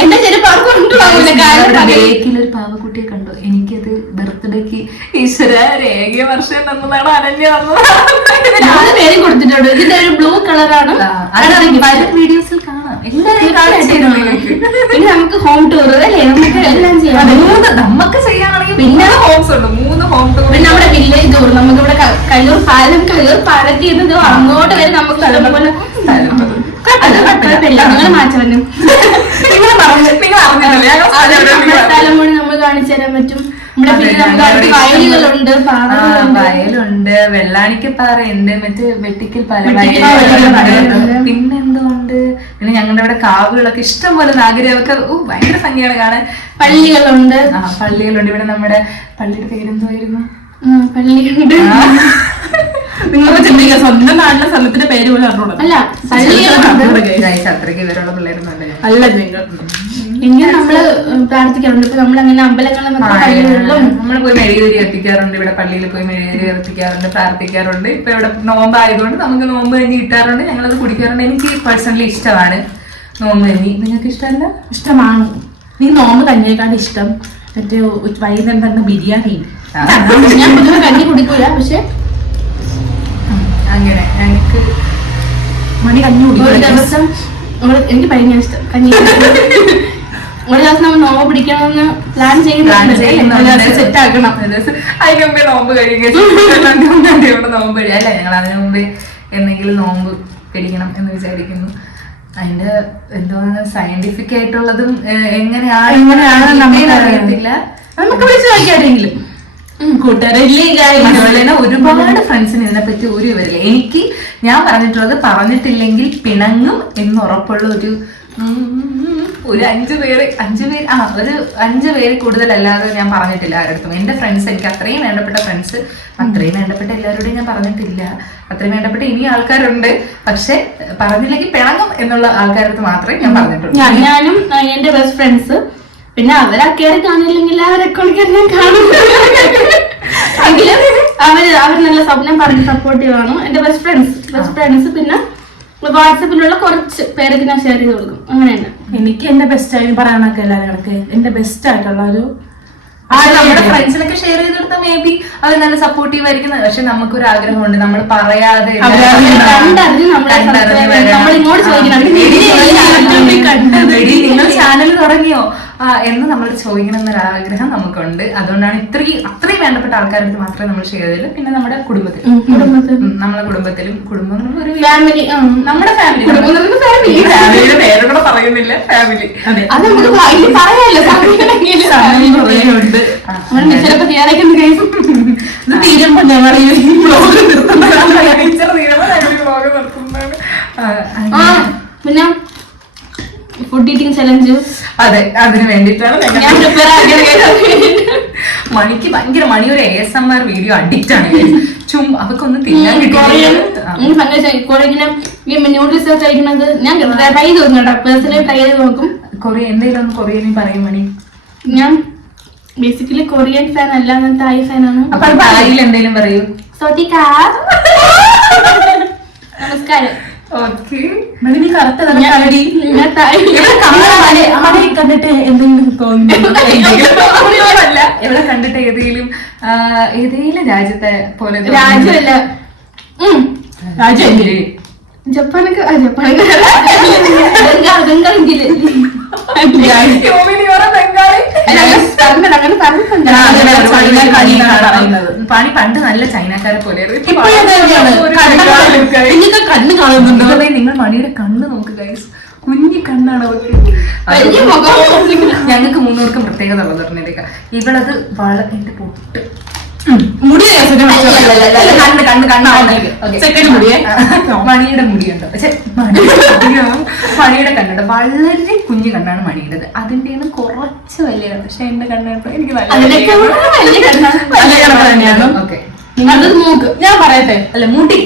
എന്റെ ചെരുപ്പ് ആർക്കും ബേക്കിലൊരു പാവക്കുട്ടിയെ കണ്ടു. എനിക്കത് ബർത്ത്ഡേക്ക് ഈശ്വര രേഖ വർഷം തന്നതാണ്, അനന്യ തന്നതാണ്. പേര് കൊടുത്തിട്ടുണ്ട്. ഇതിന്റെ ഒരു ബ്ലൂ കളറാണ്. വീഡിയോസിൽ കാണാം. പിന്നെ നമുക്ക് ഹോം ടൂർ അല്ലേ, നമുക്ക് എല്ലാം ചെയ്യാം. നമുക്ക് ചെയ്യാനാണെങ്കിൽ പിന്നെ ഹോംസ് ഉണ്ട്, 3 ഹോം ടൂർ. പിന്നെ നമ്മുടെ വില്ലേജ് ടൂർ, നമുക്ക് ഇവിടെ കല്ലൂർ പാലത്തി അങ്ങോട്ട് വരെ നമുക്ക് സ്ഥലം മാറ്റവനും സ്ഥലം കൂടി നമ്മൾ കാണിച്ചു തരാൻ പറ്റും. വയലുകളുണ്ട്, വയലുണ്ട്, വെള്ളാണിക്കപ്പാറയുണ്ട്, മറ്റേ വെട്ടിക്കൽ പാല, പിന്നെന്തുണ്ട്, പിന്നെ ഞങ്ങളുടെ ഇവിടെ കാവുകളൊക്കെ ഇഷ്ടം പോലെ നാഗരികമൊക്കെ ഭയങ്കര ഭംഗിയാണ് കാണാൻ. പള്ളികളുണ്ട്. പള്ളികളുണ്ട്. ഇവിടെ നമ്മുടെ പള്ളിയുടെ പേരെന്തുമായിരുന്നു? പള്ളിയുണ്ട്. നിങ്ങൾക്ക് ചിന്തിക്കുക, സ്വന്തം നാട്ടിലെ സ്ഥലത്തിന്റെ പേര് പോലും അറിഞ്ഞൂടാ. അല്ല, അത്രയ്ക്ക് ഇവരുള്ള പിള്ളേരൊന്നും അല്ല. നിങ്ങൾ ഇങ്ങനെ നമ്മള് പ്രാർത്ഥിക്കാറുണ്ട്. ഇപ്പൊ നമ്മളങ്ങനെ അമ്പലങ്ങളിലും നമ്മൾ പോയി മെഴുകുതിരി കത്തിക്കാറുണ്ട്. ഇവിടെ പള്ളിയിൽ പോയി മെഴുകുതിരി കത്തിക്കാറുണ്ട്, പ്രാർത്ഥിക്കാറുണ്ട്. ഇപ്പൊ ഇവിടെ നോമ്പ് ആയതുകൊണ്ട് നമുക്ക് നോമ്പ് കഞ്ഞി കിട്ടാറുണ്ട്, ഞങ്ങളത് കുടിക്കാറുണ്ട്. എനിക്ക് പേഴ്സണലി ഇഷ്ടമാണ് നോമ്പ് കഞ്ഞി. നിങ്ങൾക്ക് ഇഷ്ടമല്ല? ഇഷ്ടമാണ്. നീ നോമ്പ് കഞ്ഞിയേക്കാൾ ഇഷ്ടം മറ്റേ വൈകുന്നേരം തന്നെ ബിരിയാണി. ഞാൻ പൊതുവെ കഞ്ഞി കുടിക്കൂല, പക്ഷെ അങ്ങനെ ഞങ്ങൾക്ക് മണി കഞ്ഞി കുടിക്കും. ദിവസം എനിക്ക് ഭയങ്കര ഇഷ്ടം കഞ്ഞി. ഒരു ദിവസം നമ്മൾ നോമ്പ് പിടിക്കണമെന്ന് പ്ലാൻ ചെയ്യുന്നുണ്ട്. സെറ്റ് ആക്കണം. അതിന് മുമ്പേ നോമ്പ് കഴിയുക, നോമ്പ് കഴിയുക അല്ല, ഞങ്ങൾ അതിനു മുമ്പേ എന്തെങ്കിലും നോമ്പ് പിടിക്കണം എന്ന് വിചാരിക്കുന്നു. അതിന്റെ എന്താണ് സയന്റിഫിക് ആയിട്ടുള്ളതും എങ്ങനെയാണ് നമുക്ക് അറിയത്തില്ല. നമുക്ക് വിളിച്ചു നോക്കിയാരെങ്കിലും അതുപോലെ ഒരുപാട് ഫ്രണ്ട്സിന് ഇതിനെപ്പറ്റി ഒരു വിവരമില്ല. എനിക്ക് ഞാൻ പറഞ്ഞിട്ടില്ലെങ്കിൽ പിണങ്ങും എന്ന് ഉറപ്പുള്ള ഒരു 5 പേര് ഒരു 5 പേര് കൂടുതലല്ലാതെ ഞാൻ പറഞ്ഞിട്ടില്ല ആരടുത്തും. എന്റെ ഫ്രണ്ട്സ്, എനിക്ക് അത്രയും വേണ്ടപ്പെട്ട ഫ്രണ്ട്സ്, അത്രയും വേണ്ടപ്പെട്ട എല്ലാവരോടും ഞാൻ പറഞ്ഞിട്ടില്ല. അത്രയും വേണ്ടപ്പെട്ട ഇനി ആൾക്കാരുണ്ട്, പക്ഷെ പറഞ്ഞില്ലെങ്കിൽ പിണങ്ങും എന്നുള്ള ആൾക്കാരടുത്ത് മാത്രമേ ഞാൻ പറഞ്ഞിട്ടുള്ളൂ. ഞാനും എന്റെ ബെസ്റ്റ് ഫ്രണ്ട്സ്, പിന്നെ അവരൊക്കെ കാണില്ലെങ്കിൽ അവരൊക്കെ ഞാൻ കാണും. എങ്കിലും അവർ നല്ല സ്വപ്നം പറഞ്ഞ് സപ്പോർട്ടീവ് ആണ്. എന്റെ ബെസ്റ്റ് ഫ്രണ്ട്സ് പിന്നെ വാട്സാപ്പിലുള്ള കുറച്ച് പേരൊക്കെ ഞാൻ ഷെയർ ചെയ്ത് കൊടുക്കും. അങ്ങനെയാണ്. എനിക്ക് എന്റെ ബെസ്റ്റ് ആയി പറയാനൊക്കെ എല്ലാവരും കണക്ക് എന്റെ ബെസ്റ്റ് ആയിട്ടുള്ള ഒരു നമ്മുടെ ഫ്രണ്ട്സിനൊക്കെ ഷെയർ ചെയ്തെടുത്ത മേ ബി അവർ നല്ല സപ്പോർട്ടീവ് ആയിരിക്കും. പക്ഷെ നമുക്കൊരു ആഗ്രഹമുണ്ട്, നമ്മൾ പറയാതെ നിങ്ങൾ ചാനൽ തുടങ്ങിയോ? എന്ന് നമ്മൾ ചോദിക്കണം എന്നൊരു ആഗ്രഹം നമുക്കുണ്ട്. അതുകൊണ്ടാണ് അത്രയും വേണ്ടപ്പെട്ട ആൾക്കാരുടെ അടുത്ത് മാത്രമേ നമ്മൾ ഷെയർ ചെയ്തുള്ളൂ. പിന്നെ നമ്മുടെ കുടുംബത്തിലും നമ്മളെ കുടുംബത്തിലും കുടുംബം ഒരു ഫാമിലി, നമ്മുടെ ഫാമിലിയുടെ പേരുകൂടെ പറയുന്നില്ല, ഫാമിലി. അത് നമുക്ക് വായിൽ പറയാമല്ലോ. ചിലപ്പോ തീരുമ്പോ ഞങ്ങൾ പിന്നെ ഫുഡ് ഈറ്റിംഗ് ചലഞ്ച്. അതെ, അതിന് വേണ്ടിയിട്ടാണ് ഞാൻ മണിക്ക് ഭയങ്കര മണി ഒരു ASMR വീഡിയോ അഡിക്റ്റ് ആണ്. അവർക്ക് ഒന്ന് തിന്നാൻ ന്യൂഡിൽസ് കഴിക്കുന്നത് ഞാൻ ട്രൈ ചെയ്ത് നോക്കും, പേഴ്സണലി ട്രൈ ചെയ്ത് നോക്കും. കൊറിയ എന്തെങ്കിലും ഒന്ന് കൊറിയനും പറയും മണി. ഞാൻ ബേസിക്കലി കൊറിയൻ ഫാൻ അല്ല, ഞാൻ തായ് ഫാനാണ്. അപ്പൊ തായിൽ എന്തെങ്കിലും പറയൂ. നമസ്കാരം. ഓക്കെ, കണ്ടിട്ട് എന്തെങ്കിലും തോന്നുന്നു? ഇവിടെ കണ്ടിട്ട് ഏതെങ്കിലും രാജ്യത്തെ പോലെ രാജ്യമല്ല, രാജ്യം ജപ്പാനൊക്കെ പണി പണ്ട് നല്ല ചൈനക്കാരെ പോലെ. കണ്ണ് കാണുന്നുണ്ടോ? നിങ്ങൾ മണിയുടെ കണ്ണ് നോക്ക് ഗൈസ്, കുഞ്ഞി കണ്ണാണ് അവർക്ക്. ഞങ്ങൾക്ക് 3 പേർക്കും പ്രത്യേകത ഉള്ളതുക. ഇവളത് എന്റെ പൊട്ട് മണിയുടെ മുടിയുണ്ടോ? പക്ഷെ മണിയുടെ കണ്ണുണ്ട്, വളരെ കുഞ്ഞു കണ്ണാണ് മണിയുടേത്. അതിന്റെ കുറച്ച് വലിയ, പക്ഷെ എന്റെ കണ്ണുണ്ട് എനിക്ക് ഞാൻ പറയട്ടെ. അല്ല, മുടി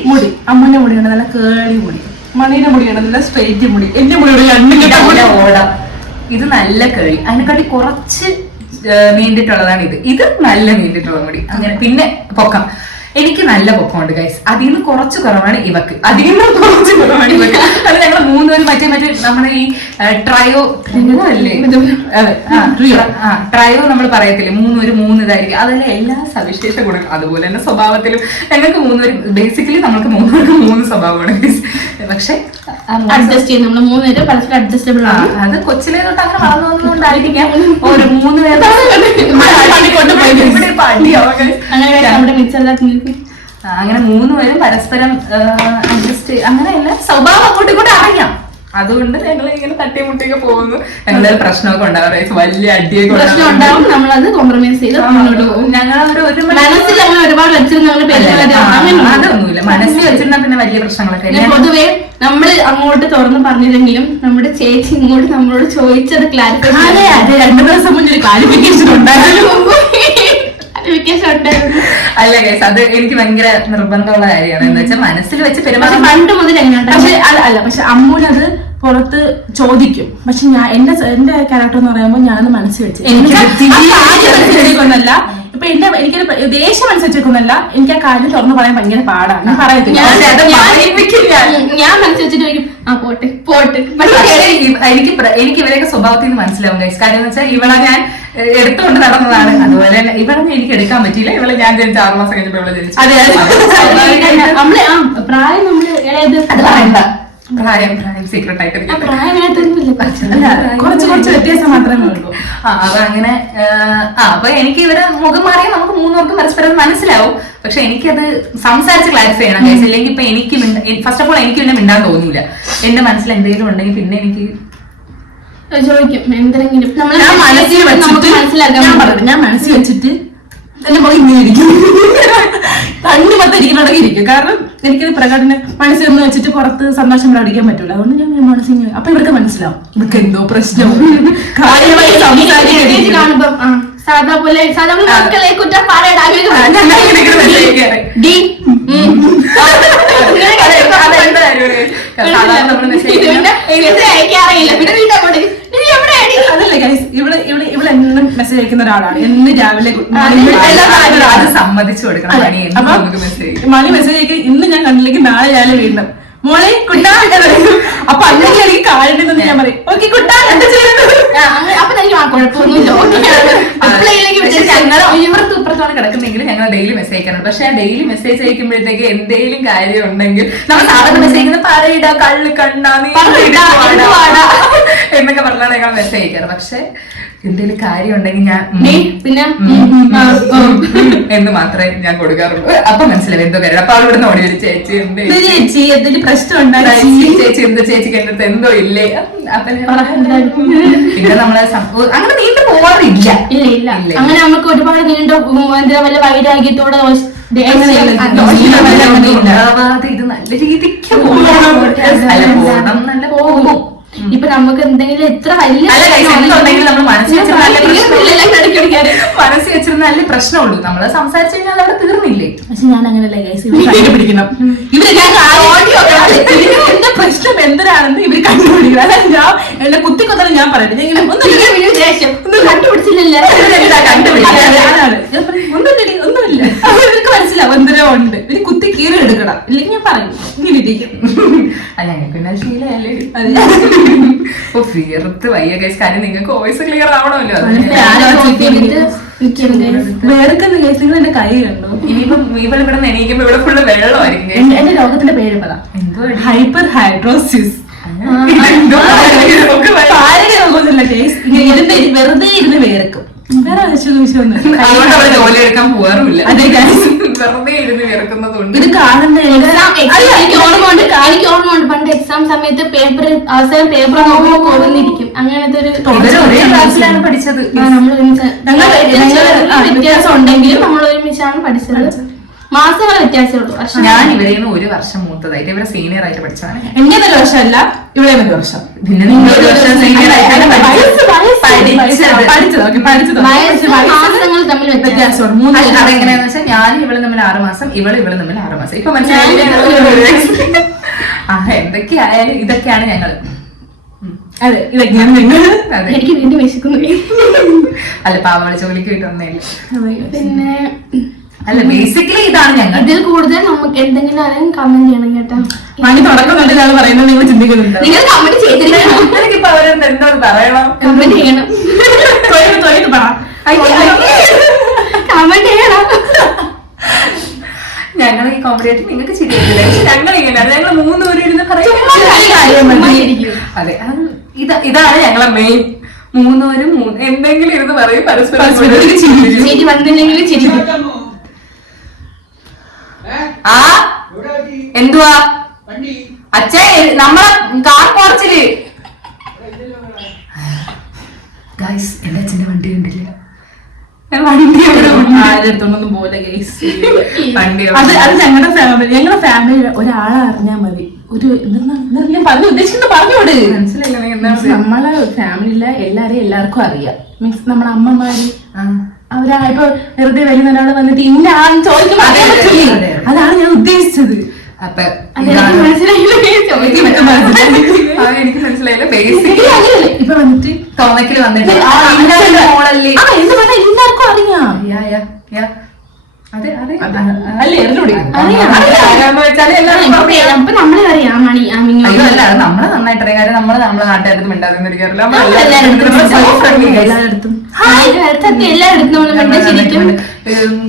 അമ്മന്റെ മുടിയാണ് നല്ല കേളി മുടി, മണിയുടെ മുടിയാണ് നല്ല സ്ട്രെയിറ്റ് മുടി. എന്റെ മുടിയോട് ഓടാം. ഇത് നല്ല കേളി, അതിനെക്കാട്ടി കുറച്ച് നീണ്ടിട്ടുള്ളതാണ് ഇത് നല്ല നീണ്ടിട്ടുള്ള മുടി. അങ്ങനെ പിന്നെ പൊക്കം, എനിക്ക് നല്ല പൊക്കമുണ്ട് ഗൈസ്. അതിൽ നിന്ന് കുറച്ച് കുറവാണ് ഇവക്ക്, അതിൽ നിന്ന് കുറച്ച് കുറവാണ് ഇവക്ക്. അത് ഞങ്ങൾ 3 പേരും മറ്റേ നമ്മുടെ ഈ ട്രയോ അല്ലേ, ട്രയോ നമ്മൾ പറയത്തില്ലേ, 3 പേര് 3 ഇതായിരിക്കും. അതല്ല എല്ലാ സവിശേഷ ഗുണങ്ങളും. അതുപോലെ തന്നെ സ്വഭാവത്തിലും ഞങ്ങൾക്ക് 3 പേരും ബേസിക്കലി നമുക്ക് 3 പേർക്ക് 3 സ്വഭാവമാണ് ഗൈസ്. പക്ഷെ അഡ്ജസ്റ്റ് ചെയ്യും, നമ്മൾ 3 പേര് പരസ്പരം അഡ്ജസ്റ്റബിൾ ആണ്. അത് കൊച്ചിലെ തൊട്ട് അങ്ങനെ വളർന്നു വന്നതുകൊണ്ടായിരിക്കാം ഒരു 3 പേര് അങ്ങനെ 3 പേരും പരസ്പരം അഡ്ജസ്റ്റ്, അങ്ങനെയല്ല സ്വഭാവം അങ്ങോട്ടും ഇങ്ങോട്ടും അറിയാം. അതുകൊണ്ട് ഞങ്ങൾ ഇങ്ങനെ തട്ടിമുട്ടിയൊക്കെ പോകുന്നു. ഞങ്ങളൊരു പ്രശ്നമൊക്കെ ഉണ്ടാവും, വലിയ അടിയൊക്കെ പ്രശ്നം ഉണ്ടാവും, നമ്മളത് കോംപ്രമൈസ് ചെയ്ത് മുന്നോട്ട് പോകും. മനസ്സിൽ നമ്മൾ ഒരുപാട് അതൊന്നുമില്ല, മനസ്സിൽ വെച്ചിരുന്ന പിന്നെ വലിയ പ്രശ്നങ്ങളൊക്കെ. പൊതുവേ നമ്മൾ അങ്ങോട്ട് തുറന്ന് പറഞ്ഞില്ലെങ്കിലും നമ്മുടെ ചേച്ചി ഇങ്ങോട്ട് നമ്മളോട് ചോദിച്ചത് ക്ലാരിഫിക്കേഷൻ 2 ദിവസം മുന്നേ ക്ലാരിഫിക്കേഷൻ ഉണ്ടായിരുന്നു. അല്ല ഗൈസ്, അത് എനിക്ക് ഭയങ്കര നിർബന്ധമുള്ള കാര്യമാണ്. എന്താ വെച്ചാൽ മനസ്സിൽ വെച്ച് പെരുമാറി പണ്ട് മുതൽ എങ്ങനെയാണ്. പക്ഷെ അമ്മൂനത് പുറത്ത് ചോദിക്കും. പക്ഷെ ഞാൻ എന്റെ ക്യാരക്ടർ എന്ന് പറയുമ്പോൾ ഞാനത് മനസ്സിൽ വെച്ച് ഒന്നല്ല. ഇപ്പൊ എനിക്കൊരു ദേഷ്യം മനസ്സിൽ വെച്ചേക്കൊന്നല്ല, എനിക്ക് ആ കാര്യം തുറന്നു പറയാൻ ഭയങ്കര പാടാണ്. ഞാൻ പറയത്തില്ല, ഞാൻ മനസ്സിൽ വെച്ചിട്ട് ചോദിക്കും പോട്ടെ പോട്ടെ. എനിക്ക് ഇവരെയൊക്കെ സ്വഭാവത്തിൽ നിന്ന് മനസ്സിലാവും ഗൈസ്. കാര്യം എന്ന് വെച്ചാൽ ഇവളെ ഞാൻ എടുത്തുകൊണ്ട് നടന്നതാണ്. അതുപോലെ തന്നെ ഇവളെ എനിക്ക് എടുക്കാൻ പറ്റിയില്ല. ഇവളെ ഞാൻ ജനിച്ച 6 മാസം കഴിഞ്ഞപ്പോ ഇവളെ ജനിച്ചു. പ്രായം നമ്മള് അത് പറയണ്ട, പ്രായം സീക്രട്ട് ആയിട്ട് കുറച്ച് വ്യത്യാസം മാത്രമേ ഉള്ളൂ. അപ്പൊ അങ്ങനെ അപ്പൊ എനിക്ക് ഇവരെ മുഖം മാറിയാൽ നമുക്ക് 3 പേർക്കും പരസ്പരം മനസ്സിലാവും. പക്ഷെ എനിക്കത് സംസാരിച്ച് ക്ലാരിഫൈ ചെയ്യണം ഗൈസ്. ഇല്ലെങ്കിൽ ഇപ്പൊ എനിക്ക് ഫസ്റ്റ് ഓഫ് ഓൾ എനിക്ക് പിന്നെ മിണ്ടാൻ തോന്നൂല. എന്റെ മനസ്സിൽ എന്തെങ്കിലും ഉണ്ടെങ്കിൽ പിന്നെ എനിക്ക് ചോദിക്കും എന്തെങ്കിലും. ഞാൻ മനസ്സിൽ വെച്ചിട്ട് എന്നെ പോയി ഇങ്ങനെ ഇരിക്കും, കണ്ണു മൊത്തം ഇരിക്കുന്നുണ്ടെങ്കിൽ ഇരിക്കും. കാരണം എനിക്കത് പ്രകടനം മനസ്സിൽ ഒന്ന് വെച്ചിട്ട് പുറത്ത് സന്തോഷം പ്രകടിക്കാൻ പറ്റൂല. അതുകൊണ്ട് ഞാൻ മനസ്സിൽ, അപ്പൊ ഇവർക്ക് മനസ്സിലാവും ഇവർക്ക് എന്തോ പ്രശ്നം. കാണുമ്പോ സാധാ പോലെ കുറ്റം അതല്ലേ ഗൈസ്, ഇവിടെ എന്നും മെസ്സേജ് അയക്കുന്ന ഒരാളാണ്. എന്ന് രാവിലെ അത് സമ്മതിച്ചു കൊടുക്കണം. മണി മെസ്സേജ് അയക്കും. ഇന്ന് ഞാൻ കണ്ടില്ലെങ്കിൽ നാളെ ഞാൻ വീണ്ടും മോളെ കുട്ടാ. അപ്പൊ അല്ലെങ്കിൽ എനിക്ക് കാണണ്ടെന്ന് ഞാൻ പറയും ഓക്കെ കുട്ടാ എന്താ ചെയ്യുന്നത്. അപ്പൊ എനിക്ക് കുഴപ്പമൊന്നുമില്ല. ഇവർക്ക് ഇപ്പുറത്താണ് കിടക്കുന്നെങ്കിൽ ഞങ്ങൾ ഡെയിലി മെസ്സേജ് അയക്കാറുണ്ട്. പക്ഷെ ആ ഡെയിലി മെസ്സേജ് അയക്കുമ്പോഴത്തേക്ക് എന്തെങ്കിലും കാര്യം ഉണ്ടെങ്കിൽ നമ്മൾ സാധാരണ മെസ്സേജ് അയക്കുന്ന പറയിട കള്ള് കണ്ണാ എന്നൊക്കെ പറഞ്ഞാണ് ഞങ്ങൾ മെസ്സേജ് അയക്കാറ്. പക്ഷെ എന്തെങ്കിലും കാര്യം ഉണ്ടെങ്കിൽ ഞാൻ പിന്നെ എന്ന് മാത്രമേ ഞാൻ കൊടുക്കാറുള്ളൂ. അപ്പൊ മനസ്സിലാവും എന്തോ കാര്യം. അപ്പൊ അവിടെ ഓടി ഒരു ചേച്ചി ഉണ്ട്, ചേച്ചി എന്തൊരു പ്രശ്നം ഉണ്ടായി, ചേച്ചി എന്ത് ചേച്ചിക്ക് എന്റെ അടുത്ത് എന്തോ ഇല്ലേ. അപ്പൊ പിന്നെ നമ്മളെ അങ്ങനെ നീണ്ടു പോവാറില്ല. ഇല്ല അങ്ങനെ നമുക്ക് ഒരുപാട് നീണ്ടോ എന്താ വല്ല വൈരാഗ്യത്തോടെ ഉണ്ടാവാതെ ഇത് നല്ല രീതിക്ക് പോകണം, നല്ല പോകും. ഇപ്പൊ നമുക്ക് എന്തെങ്കിലും എത്ര വലിയ എന്തുണ്ടെങ്കിലും നമ്മൾ മനസ്സിൽ വെച്ചിരുന്ന നല്ല പ്രശ്നമുള്ളൂ. നമ്മള് സംസാരിച്ചു കഴിഞ്ഞാൽ അവിടെ തീർന്നില്ലേ. പക്ഷെ ഞാൻ അങ്ങനെയല്ല ഗൈസ്, ഇവര് കണ്ടുപിടിക്കണം. എന്റെ പ്രശ്നം എന്തിനാണെന്ന് ഇവര് കണ്ടുപിടിക്കണം. അതായത് ഞാൻ എന്നെ കുത്തിക്കൊന്നാലും ഞാൻ പറയട്ടെ, ഞാൻ കണ്ടുപിടിച്ചില്ലല്ലോ. ഒന്നുമില്ല, ഇവർക്ക് മനസ്സിലാവും എന്തിനോ ഉണ്ട്. ഇവര് കുത്തി കീറി എടുക്കണം, ഇല്ലെങ്കിൽ ഞാൻ പറയും ഇങ്ങനെ ഇരിക്കും. ഞങ്ങൾക്ക് പിന്നെ ശീലല്ലേ ഫിയർത്ത് വയ്യ കേസ്. കാര്യം നിങ്ങൾക്ക് വോയിസ് ക്ലിയർ ആവണമല്ലോ. വേർക്കുന്ന കേസുകൾ എന്റെ കൈ കണ്ടു. ഇനിയിപ്പം ഇവിടെ നിന്ന് എണീക്കുമ്പോ ഇവിടെ ഫുള്ള് വെള്ളമായിരിക്കും. എന്റെ രോഗത്തിന്റെ പേര് പറ. Hyper hidrosis. വെറുതെ ഇരുന്ന് വേർക്കും. വേറെ ജോലി എടുക്കാൻ പോകാറുമില്ല. വെറുതെ ഇരുന്ന് വിറക്കുന്നതുകൊണ്ട് ഇത് കാണുന്ന എനിക്ക് ഓർമ്മയുണ്ട് പണ്ട് എക്സാം സമയത്ത് പേപ്പർ അവസാനം പേപ്പർ കൊടുന്നിരിക്കും. അങ്ങനത്തെ ഒരു ഒരേ ക്ലാസ്സിലാണ് പഠിച്ചത്. വ്യത്യാസം ഉണ്ടെങ്കിലും നമ്മൾ ഒരുമിച്ചാണ് പഠിച്ചത്. മാസങ്ങൾ വ്യത്യാസമുള്ളൂ. ഞാൻ ഇവരെ 1 വർഷം മൂത്തതായിട്ട് ഇവരെ സീനിയർ ആയിട്ട് പഠിച്ചതാണ്. എന്റെ 1 വർഷമല്ല, ഇവിടെ 1 വർഷം. പിന്നെ നിങ്ങൾ 1 വർഷം സീനിയർ ആയിട്ടാണ് മാസങ്ങൾ തമ്മിൽ വ്യത്യാസമുണ്ട്. അതെങ്ങനെയാന്ന് വെച്ചാൽ ഞാൻ ഇവള് തമ്മിൽ 6 മാസം, ഇവള് തമ്മിൽ 6 മാസം. ഇപ്പൊ മനസ്സിലായി. എന്തൊക്കെയായാലും ഇതൊക്കെയാണ് ഞങ്ങള്. അതെ, ഇതൊക്കെയാണ് നിങ്ങൾ. എനിക്ക് വീണ്ടും വിശക്കുന്നു. അല്ല പാവള ജോലിക്ക് കിട്ടുന്നില്ല. പിന്നെ അല്ല ബേസിക്കലി ഇതാണ് ഞങ്ങൾ. ഇതിൽ കൂടുതൽ നമുക്ക് എന്തെങ്കിലും അറിയാൻ കമന്റ് ചെയ്യണം കേട്ടോ. മണി തുടക്കം പറയുന്നത് നിങ്ങൾ ചിന്തിക്കുന്നുണ്ട്. നിങ്ങൾ കമന്റ് ചെയ്തിരിക്കണം. ഇപ്പൊ അവരെന്ത് എന്തോന്ന് പറയണം, കമന്റ് ചെയ്യണം. കമന്റ് ചെയ്യണം. ഞങ്ങൾ ഈ കോമഡി ആയിട്ട് നിങ്ങൾക്ക് ചിരിയില്ല. ഞങ്ങൾ ഇങ്ങനെയാണ്. ഞങ്ങൾ 3 പേര് ഇരുന്ന് പറയും. അതെ, ഇതാണ് ഞങ്ങളെ മെയിൻ. 3 പേരും എന്തെങ്കിലും ഇരുന്ന് പറയും, പരസ്പരം ചിരി വന്നില്ലെങ്കിലും ചിരി. ആ എന്തുവാ അച്ഛേ നമ്മളെ കാർ കുറച്ചില് ഗൈസ്. എന്റെ അച്ഛന്റെ വണ്ടി കണ്ടില്ല. ആരെടുത്തോണ്ടൊന്നും പോലെ അത് ഞങ്ങളുടെ ഫാമിലി ഒരാളെ അറിഞ്ഞാൽ മതി. ഒരു ഞാൻ പറഞ്ഞു ഉദ്ദേശിക്കുന്നത് പറഞ്ഞോട്. നമ്മളെ ഫാമിലിയിലെ എല്ലാവർക്കും അറിയാം. മീൻസ് നമ്മുടെ അമ്മമാര് അവരാ ഇപ്പൊ വെറുതെ വരുന്ന ഒരാള് വന്നിട്ട് ഇന്ന ആണെന്ന് ചോദിക്കുമ്പോ അതാണ് ഞാൻ ഉദ്ദേശിച്ചത്. അപ്പൊ എനിക്ക് മനസ്സിലായില്ല. ബേസിക്കലി ഇപ്പൊ വന്നിട്ട് തോന്നക്കില് വന്നിട്ട് എല്ലാവർക്കും അറിയാം. നമ്മളെ അറിയാം. അല്ല നമ്മളെ നന്നായിട്ട് അറിയാം. കാര്യം നമ്മളെ നാട്ടുകാരത്ത് മിണ്ടാതെ എല്ലായിടത്തും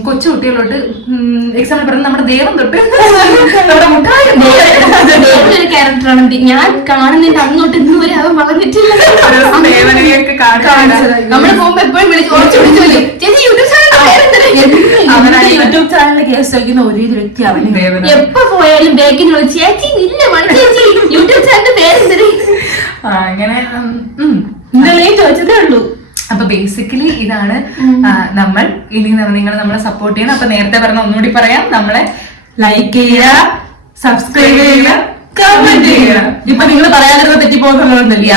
കൊച്ചു കുട്ടികളോട്ട് എക്സാമ്പിൾ പറഞ്ഞ നമ്മുടെ ദേവം തൊട്ട് ഒരു ക്യാരക്ടറാണ്. ഞാൻ കാണുന്നതിന്റെ അന്നോട്ട് ഇന്ന് വരെ അവൻ വളർന്നിട്ടില്ല. നമ്മള് പോകുമ്പോ എപ്പോഴും യൂട്യൂബ് ചാനലിൽ കേസ് വയ്ക്കുന്ന ഒരേ ഒരു വ്യക്തി അവന്. എപ്പോ പോയാലും ബേക്കിന് വിളിച്ച് ചേച്ചി ഇല്ല മണി ചേച്ചി യൂട്യൂബ് ചാനലിന്റെ പേരെന്തര് അങ്ങനെ ചോദിച്ചതേ ഉള്ളൂ. അപ്പൊ ബേസിക്കലി ഇതാണ് നമ്മൾ. ഇനി നിങ്ങൾ നമ്മളെ സപ്പോർട്ട് ചെയ്യണം. അപ്പൊ നേരത്തെ പറഞ്ഞ ഒന്നുകൂടി പറയാം, നമ്മളെ ലൈക്ക് ചെയ്യുക, സബ്സ്ക്രൈബ് ചെയ്യുക, കമന്റ് ചെയ്യുക. ഇപ്പൊ നിങ്ങൾ പറയാതിരുന്ന തെറ്റിപ്പോകുന്നുണ്ടല്ല.